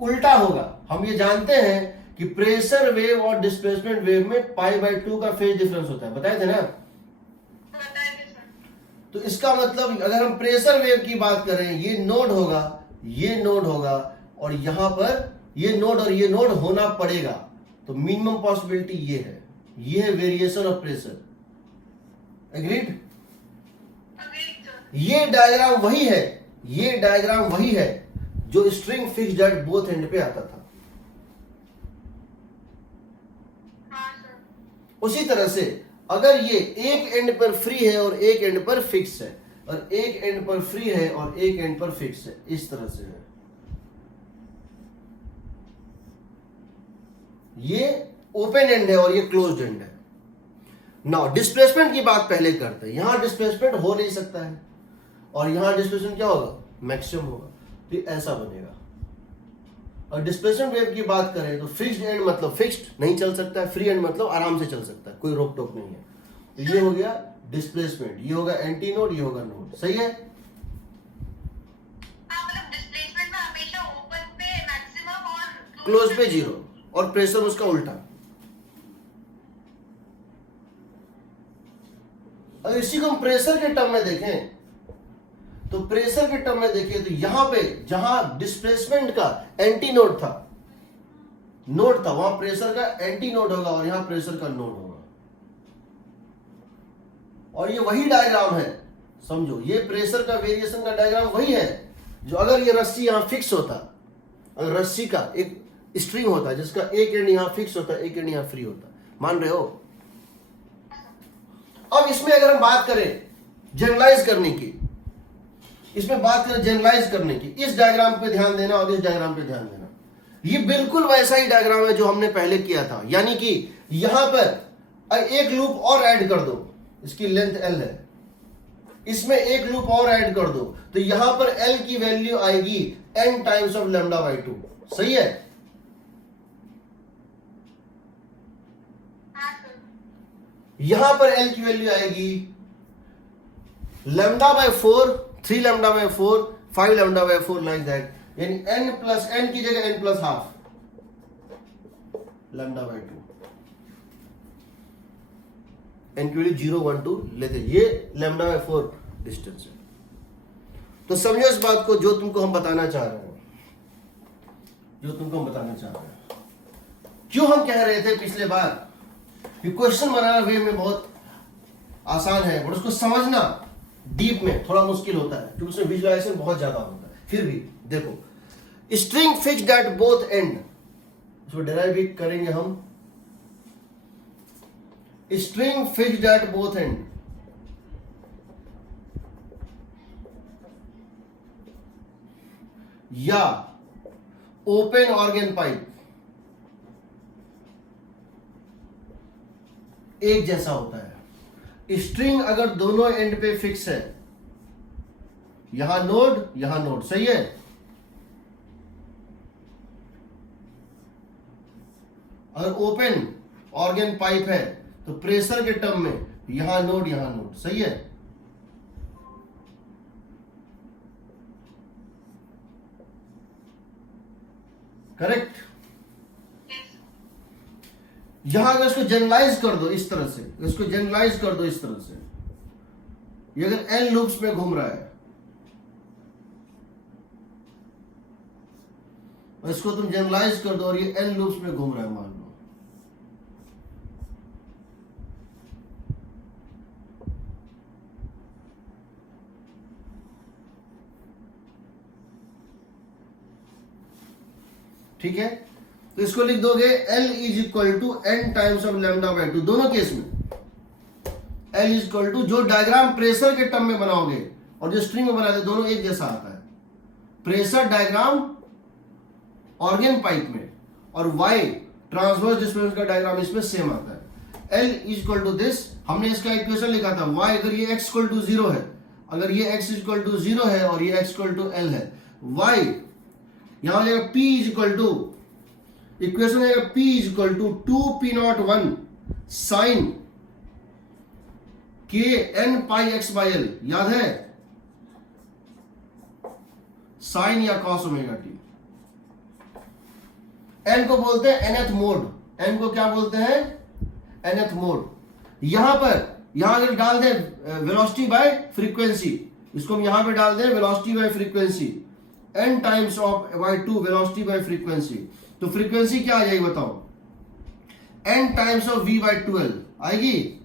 उल्टा होगा। हम ये जानते हैं कि प्रेशर वेव और डिस्प्लेसमेंट वेव में π/2 का फेज डिफरेंस होता है, बताए थे ना। बताएंगे सर। तो इसका मतलब अगर हम प्रेशर वेव की बात करें, ये नोड होगा, ये नोड होगा, और यहां पर ये नोड और ये नोड होना पड़ेगा। तो मिनिमम पॉसिबिलिटी ये है, ये है variation of pressure. Agreed? Agreed sir. ये डायग्राम वही है, ये डायग्राम वही है जो string fixed at both and पे आता था। हाँ सर। उसी तरह से अगर ये एक एंड पर फ्री है और एक एंड पर फिक्स है, और एक एंड पर फ्री है और एक एंड पर फिक्स है, इस तरह से है। ये ओपन एंड है और ये क्लोज्ड एंड है। नाउ डिस्प्लेसमेंट की बात पहले करते हैं। यहां डिस्प्लेसमेंट हो नहीं सकता है, और यहां डिस्प्लेसमेंट क्या होगा? मैक्सिमम होगा। तो ये ऐसा बनेगा। और डिस्प्लेसमेंट वेव की बात करें तो फिक्स्ड एंड मतलब फिक्स्ड नहीं चल सकता है, फ्री एंड मतलब आराम से चल सकता है, कोई रोक टोक नहीं है। तो ये हो गया डिस्प्लेसमेंट, ये होगा एंटी नोड, ये होगा नोड। सही है? हाँ मतलब डिस्प्लेसमेंट में हमेशा ओपन पे मैक्सिमम और क्लोज पे जीरो, और प्रेशर उसका उल्टा। अगर इसी को हम प्रेशर के टर्म में देखें, तो प्रेशर के टर्म में देखिए तो यहां पे जहां डिस्प्लेसमेंट का एंटी नोड था, वहां प्रेशर का एंटी नोड होगा, और यहां प्रेशर का नोड होगा। और ये वही डायग्राम है, समझो, ये प्रेशर का वेरिएशन का डायग्राम वही है जो अगर ये रस्सी यहां फिक्स होता, अगर रस्सी का एक स्ट्रिंग होता जिसका एक एंड यहां फिक्स होता, एक एंड यहां फ्री होता। मान रहे हो? अब इसमें अगर हम बात करें जनरलाइज करने की, इस डायग्राम पे ध्यान देना और इस डायग्राम पे ध्यान देना। ये बिल्कुल वैसा ही डायग्राम है जो हमने पहले किया था। यानी कि यहां पर एक लूप और ऐड कर दो, इसकी लेंथ L है, इसमें एक लूप और ऐड कर दो, तो यहां पर L की वैल्यू आएगी n टाइम्स ऑफ λ/2। सही है? हाँ सर। यहां पर L की वैल्यू आएगी λ/4, 3 λ/4, 5 λ/4 लाइक दैट। यानी n प्लस n की जगह n प्लस हाफ λ/2। n की वैल्यू 0, 1, 2 लेते, ये λ/4 डिस्टेंस है। तो समझो इस बात को जो तुमको हम बताना चाह रहे हैं, क्यों हम कह रहे थे पिछले बार कि क्वेश्चन बनाना वेव में बहुत आसान है, बट उसको समझना डीप में थोड़ा मुश्किल होता है, क्योंकि उसमें विजुअलाइजेशन बहुत ज्यादा होता है। फिर भी देखो, string fixed at both and, इसको डिराइव भी करेंगे हम। String fixed at both and, या ओपन ऑर्गन पाइप एक जैसा होता है। स्ट्रिंग अगर दोनों एंड पे फिक्स है, यहां नोड, सही है? अगर ओपन ऑर्गन पाइप है तो प्रेशर के टर्म में यहां नोड, सही है? करेक्ट? यहां अगर इसको जनरलाइज कर दो इस तरह से, ये अगर n लूप्स में घूम रहा है, और इसको तुम जनरलाइज कर दो और ये n लूप्स में घूम रहा है मान लो, ठीक है। तो इसको लिख दोगे L is equal to n times of lambda by 2, दोनों केस में L इज इक्वल टू, जो डायग्राम प्रेशर के टर्म में बनाओगे और जो स्ट्रिंग में बनाते दोनों एक जैसा आता है। प्रेशर डायग्राम ऑर्गन पाइप में और Y ट्रांसवर्स डिस्प्लेसमेंट का डायग्राम इसमें सेम आता है। L is equal to this, हमने इसका इक्वेशन लिखा था, Y अगर ये x इक्वल टू 0 है, अगर ये x इक्वल टू 0 है और ये x इक्वल टू L है, Y यहां हो जाएगा P is equal to, equation आएगा P is equal to 2p01 sine k n pi x by L, याद है, साइन या कॉस ओमेगा टी। n को बोलते हैं nth मोड, n को क्या बोलते हैं, nth मोड। यहां अगर डाल दें वेलोसिटी बाय फ्रीक्वेंसी, इसको हम यहां पे डाल दें velocity by frequency, n times of by 2 velocity by frequency, तो फ्रीक्वेंसी क्या आ जाएगी बताओ, n times of v by 12 आएगी।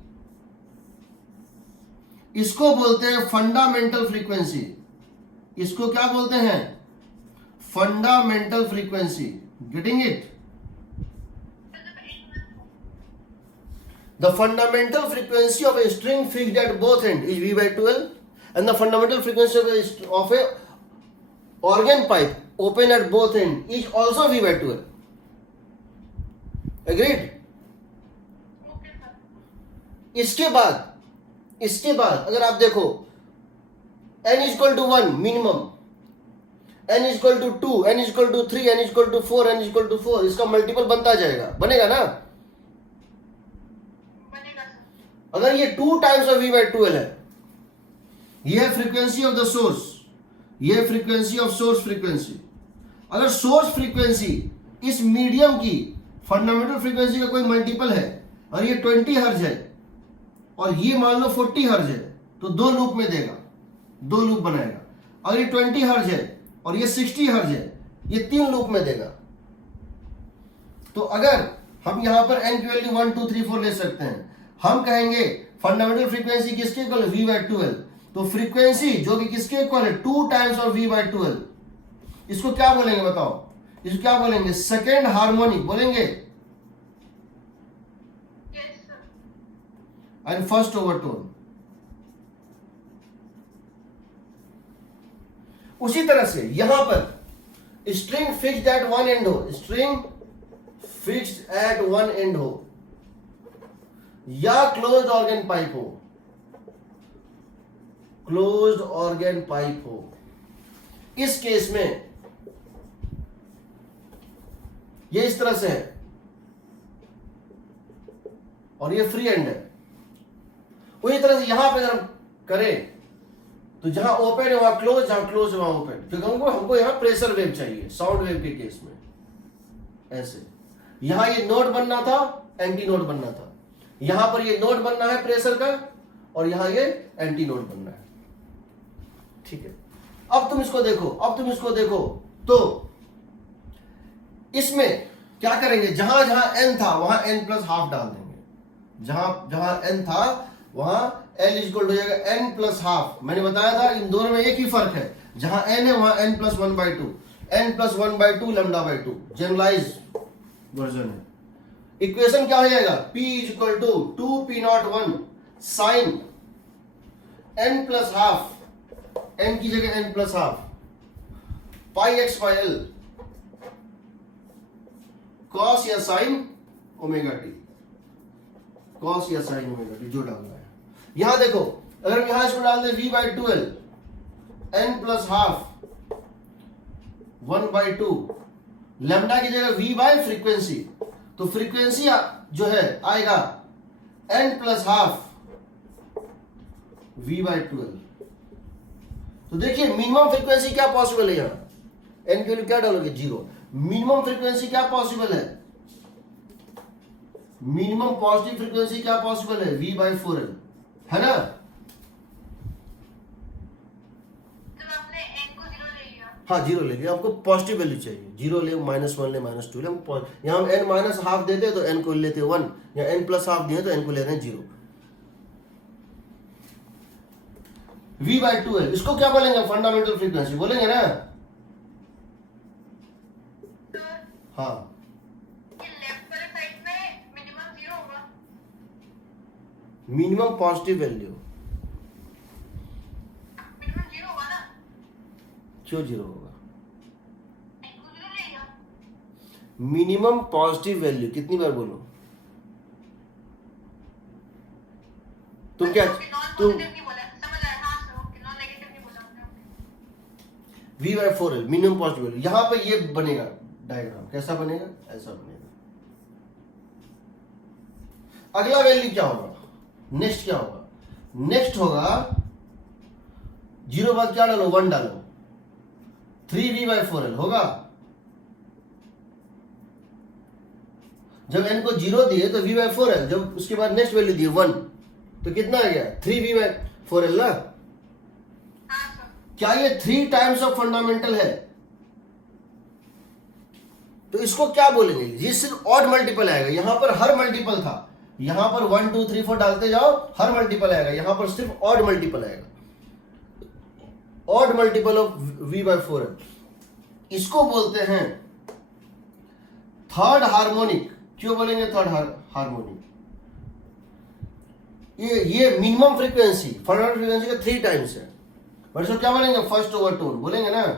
इसको बोलते हैं फंडामेंटल फ्रीक्वेंसी, इसको क्या बोलते हैं, fundamental frequency. Getting it? The fundamental frequency of a string fixed at both ends is v by 12, and the fundamental frequency of a organ pipe open at both ends is also v by 12. Agreed? Okay sir. इसके बाद अगर आप देखो n is equal to 1 minimum, n is equal to 2, n is equal to 3, n is equal to 4, n is equal to 4, इसका multiple बनता जाएगा, बनेगा ना। बनेगा सर। अगर ये 2 टाइम्स ऑफ v by 12 है, ये है फ्रीक्वेंसी ऑफ द सोर्स, ये है फ्रीक्वेंसी ऑफ सोर्स फ्रीक्वेंसी। अगर सोर्स फ्रीक्वेंसी इस मीडियम की फंडामेंटल फ्रीक्वेंसी का कोई मल्टीपल है और ये 20 हर्ज है और ये मान लो 40 हर्ज है, तो 2 लूप में देगा, 2 लूप बनाएगा। अगर ये 20 हर्ज है और ये 60 हर्ज है, ये 3 लूप में देगा। तो अगर हम यहां पर n की वैल्यू 1 2 3 4 ले सकते हैं, हम कहेंगे फंडामेंटल फ्रीक्वेंसी किसके इक्वल है, v by 12, तो फ्रीक्वेंसी जो कि किसके इक्वल है, 2 टाइम्स ऑफ v by 12, इसको क्या बोलेंगे बताओ, इसको क्या बोलेंगे, सेकेंड हार्मोनिक बोलेंगे, yes sir. And first overtone. उसी तरह से यहां पर string fixed at one end हो, string fixed at one end हो या क्लोज्ड ऑर्गन पाइप हो, क्लोज्ड ऑर्गन पाइप हो, इस केस में ये इस तरह से है और ये फ्री एंड है। उसी तरह से यहां पे अगर हम करें तो जहां ओपन है वहां क्लोज, जहां क्लोज है वहां ओपन, क्योंकि हमको यहां प्रेशर वेव चाहिए साउंड वेव के केस में। ऐसे यहां ये नोड बनना था, एंटी नोड बनना था, यहां पर ये नोड बनना है प्रेशर का और यहां ये एंटी नोड बनना है। ठीक है, अब तुम इसको देखो, तो इसमें क्या करेंगे, जहां जहां n था वहां n प्लस हाफ डाल देंगे, जहां n था वहां l इज इक्वल टू हो जाएगा n प्लस हाफ। मैंने बताया था इन दोनों में एक ही फर्क है, जहां n है वहां n plus 1/2, n plus 1/2 lambda by 2 generalize version है। इक्वेशन क्या हो जाएगा, p is equal to 2p01 sine n plus half, n की जगह n plus half pi x by L cos या साइन ओमेगा टी, कॉस या sine omega t जो डालना है। यहां देखो अगर हम यहां इसको डाल दें v by 12 n plus half 1/2 lambda की जगह v बाय फ्रीक्वेंसी, तो फ्रीक्वेंसी जो है आएगा n plus half v by 12। तो देखिए मिनिमम फ्रीक्वेंसी क्या पॉसिबल है, यहां n की वैल्यू क्या डालोगे 0। मिनिमम फ्रीक्वेंसी क्या पॉसिबल है, मिनिमम पॉजिटिव फ्रीक्वेंसी क्या पॉसिबल है v बाय 4l, है ना। आपने n को 0 ले लिया। हाँ 0 ले लिया, आपको पॉजिटिव वैल्यू चाहिए, 0 ले, -1 ले, -2 ले, यहाँ हम n माइनस हाफ देते तो n को लेते 1, या n प्लस हाफ दिए तो n को ले रहे हैं 0। v/2l इसको क्या बोलेंगे? फंडामेंटल फ्रीक्वेंसी बोलेंगे ना। तो हाँ ये लेफ्ट वाले साइड में मिनिमम 0 होगा। मिनिमम पॉजिटिव वैल्यू मिनिमम 0 होगा ना। क्यों 0 होगा? n को 0 ले लिया। मिनिमम पॉजिटिव वैल्यू कितनी बार बोलो तुम? क्या नॉन तुम पॉजिटिव नहीं बोला, समझ आया। हाँ सर, ओके, नॉन नेगेटिव नहीं बोला आपने। v/4l मिनिमम पॉजिटिव वैल्यू, यहां पे ये बनेगा डायग्राम, कैसा बनेगा? ऐसा बनेगा। अगला वैल्यू क्या होगा? नेक्स्ट क्या होगा? नेक्स्ट होगा 0 बाद क्या डालो? 1 डालो, 3v/4l होगा। जब n को 0 दिए तो v/4l, जब उसके बाद नेक्स्ट वैल्यू दिए 1 तो कितना आ गया? 3v/4l ना। हाँ सर। क्या ये 3 टाइम्स ऑफ फंडामेंटल है? तो इसको क्या बोलेंगे? ये सिर्फ ऑड मल्टीपल आएगा, यहां पर हर मल्टीपल था, यहां पर 1 2 3 4 डालते जाओ, हर मल्टीपल आएगा, यहां पर सिर्फ ऑड मल्टीपल आएगा, ऑड मल्टीपल ऑफ v/4l। इसको बोलते हैं थर्ड हार्मोनिक। क्यों बोलेंगे थर्ड हार्मोनिक? ये मिनिमम फ्रीक्वेंसी, फंडामेंटल फ्रीक्वेंसी का 3 टाइम्स है। बट इसको क्या बोलेंगे? फर्स्ट ओवरटोन बोलेंगे ना। Yes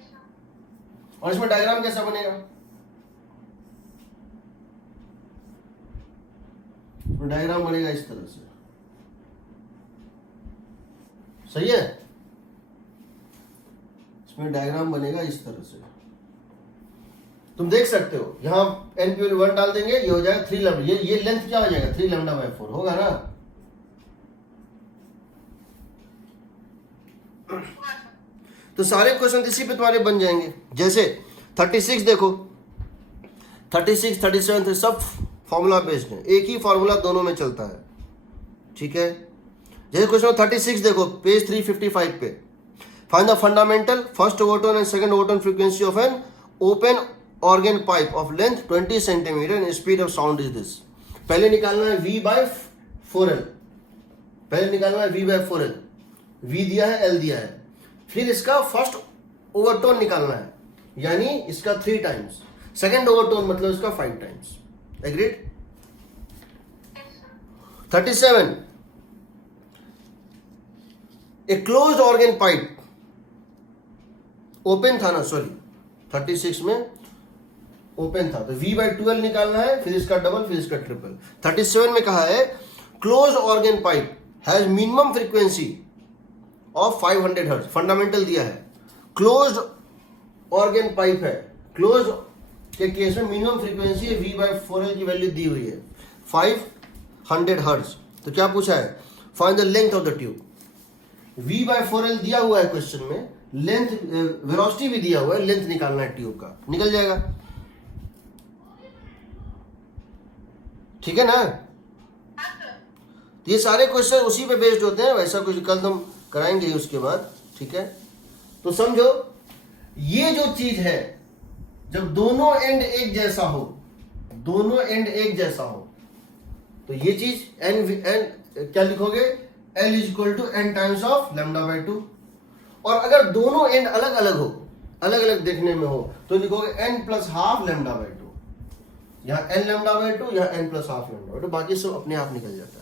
sir. और इसमें डायग्राम कैसा बनेगा? तो डायग्राम बनेगा इस तरह से, सही है? इसमें डायग्राम बनेगा इस तरह से, तुम देख सकते हो। यहां n की वैल्यू 1 डाल देंगे, ये हो जाएगा 3 लैम्डा। ये लेंथ क्या हो जाएगा? 3 λ/4 होगा ना। हुआ सर। तो सारे क्वेश्चन इसी पे तुम्हारे बन जाएंगे। जैसे 36 देखो, 36 37 सब फॉर्मूला बेस्ड है, एक ही फॉर्मूला दोनों में चलता है, ठीक है। जैसे क्वेश्चन 36 देखो, पेज 355 पे, find the fundamental first overtone and second overtone frequency of an open organ pipe of length 20 centimetre and speed of sound is this. पहले निकालना है v/4l, पहले निकालना है v/4l, v दिया है, l दिया है, फिर इसका फर्स्ट ओवरटोन निकालना है, यानी इसका 3 टाइम्स, सेकंड ओवरटोन मतलब इसका 5 times. Agreed? Yes sir. 37 a closed organ pipe, open था ना, सॉरी 36 में ओपन था, तो v/2l निकालना है, फिर इसका डबल, फिर इसका ट्रिपल। 37 में कहा है closed organ pipe has minimum frequency of 500 hertz, fundamental दिया है। क्लोज्ड ऑर्गन पाइप है, क्लोज के केस में मिनिमम फ्रीक्वेंसी है v/4l की वैल्यू दी हुई है 500 हर्ट्ज। तो क्या पूछा है? Find the length of the tube. v/4l दिया हुआ है क्वेश्चन में, लेंथ वेलोसिटी भी दिया हुआ है, लेंथ निकालना है ट्यूब का, निकल जाएगा, ठीक है ना। हाँ सर। तो ये सारे क्वेश्चन उसी पे बेस्ड होते हैं, वैसा कुछ कल हम कराएंगे ही उसके बाद, ठीक है। तो समझो, ये जो चीज है, जब दोनों एंड एक जैसा हो, दोनों एंड एक जैसा हो, तो ये चीज n क्या लिखोगे? l is two n times of λ/2। और अगर दोनों एंड अलग अलग हो, अलग अलग देखने में हो, तो लिखोगे n प्लस हाफ λ/2। यहाँ n λ/2, यहाँ n प्लस हाफ λ/2, बाकी सब अपने आप निकल जाता है।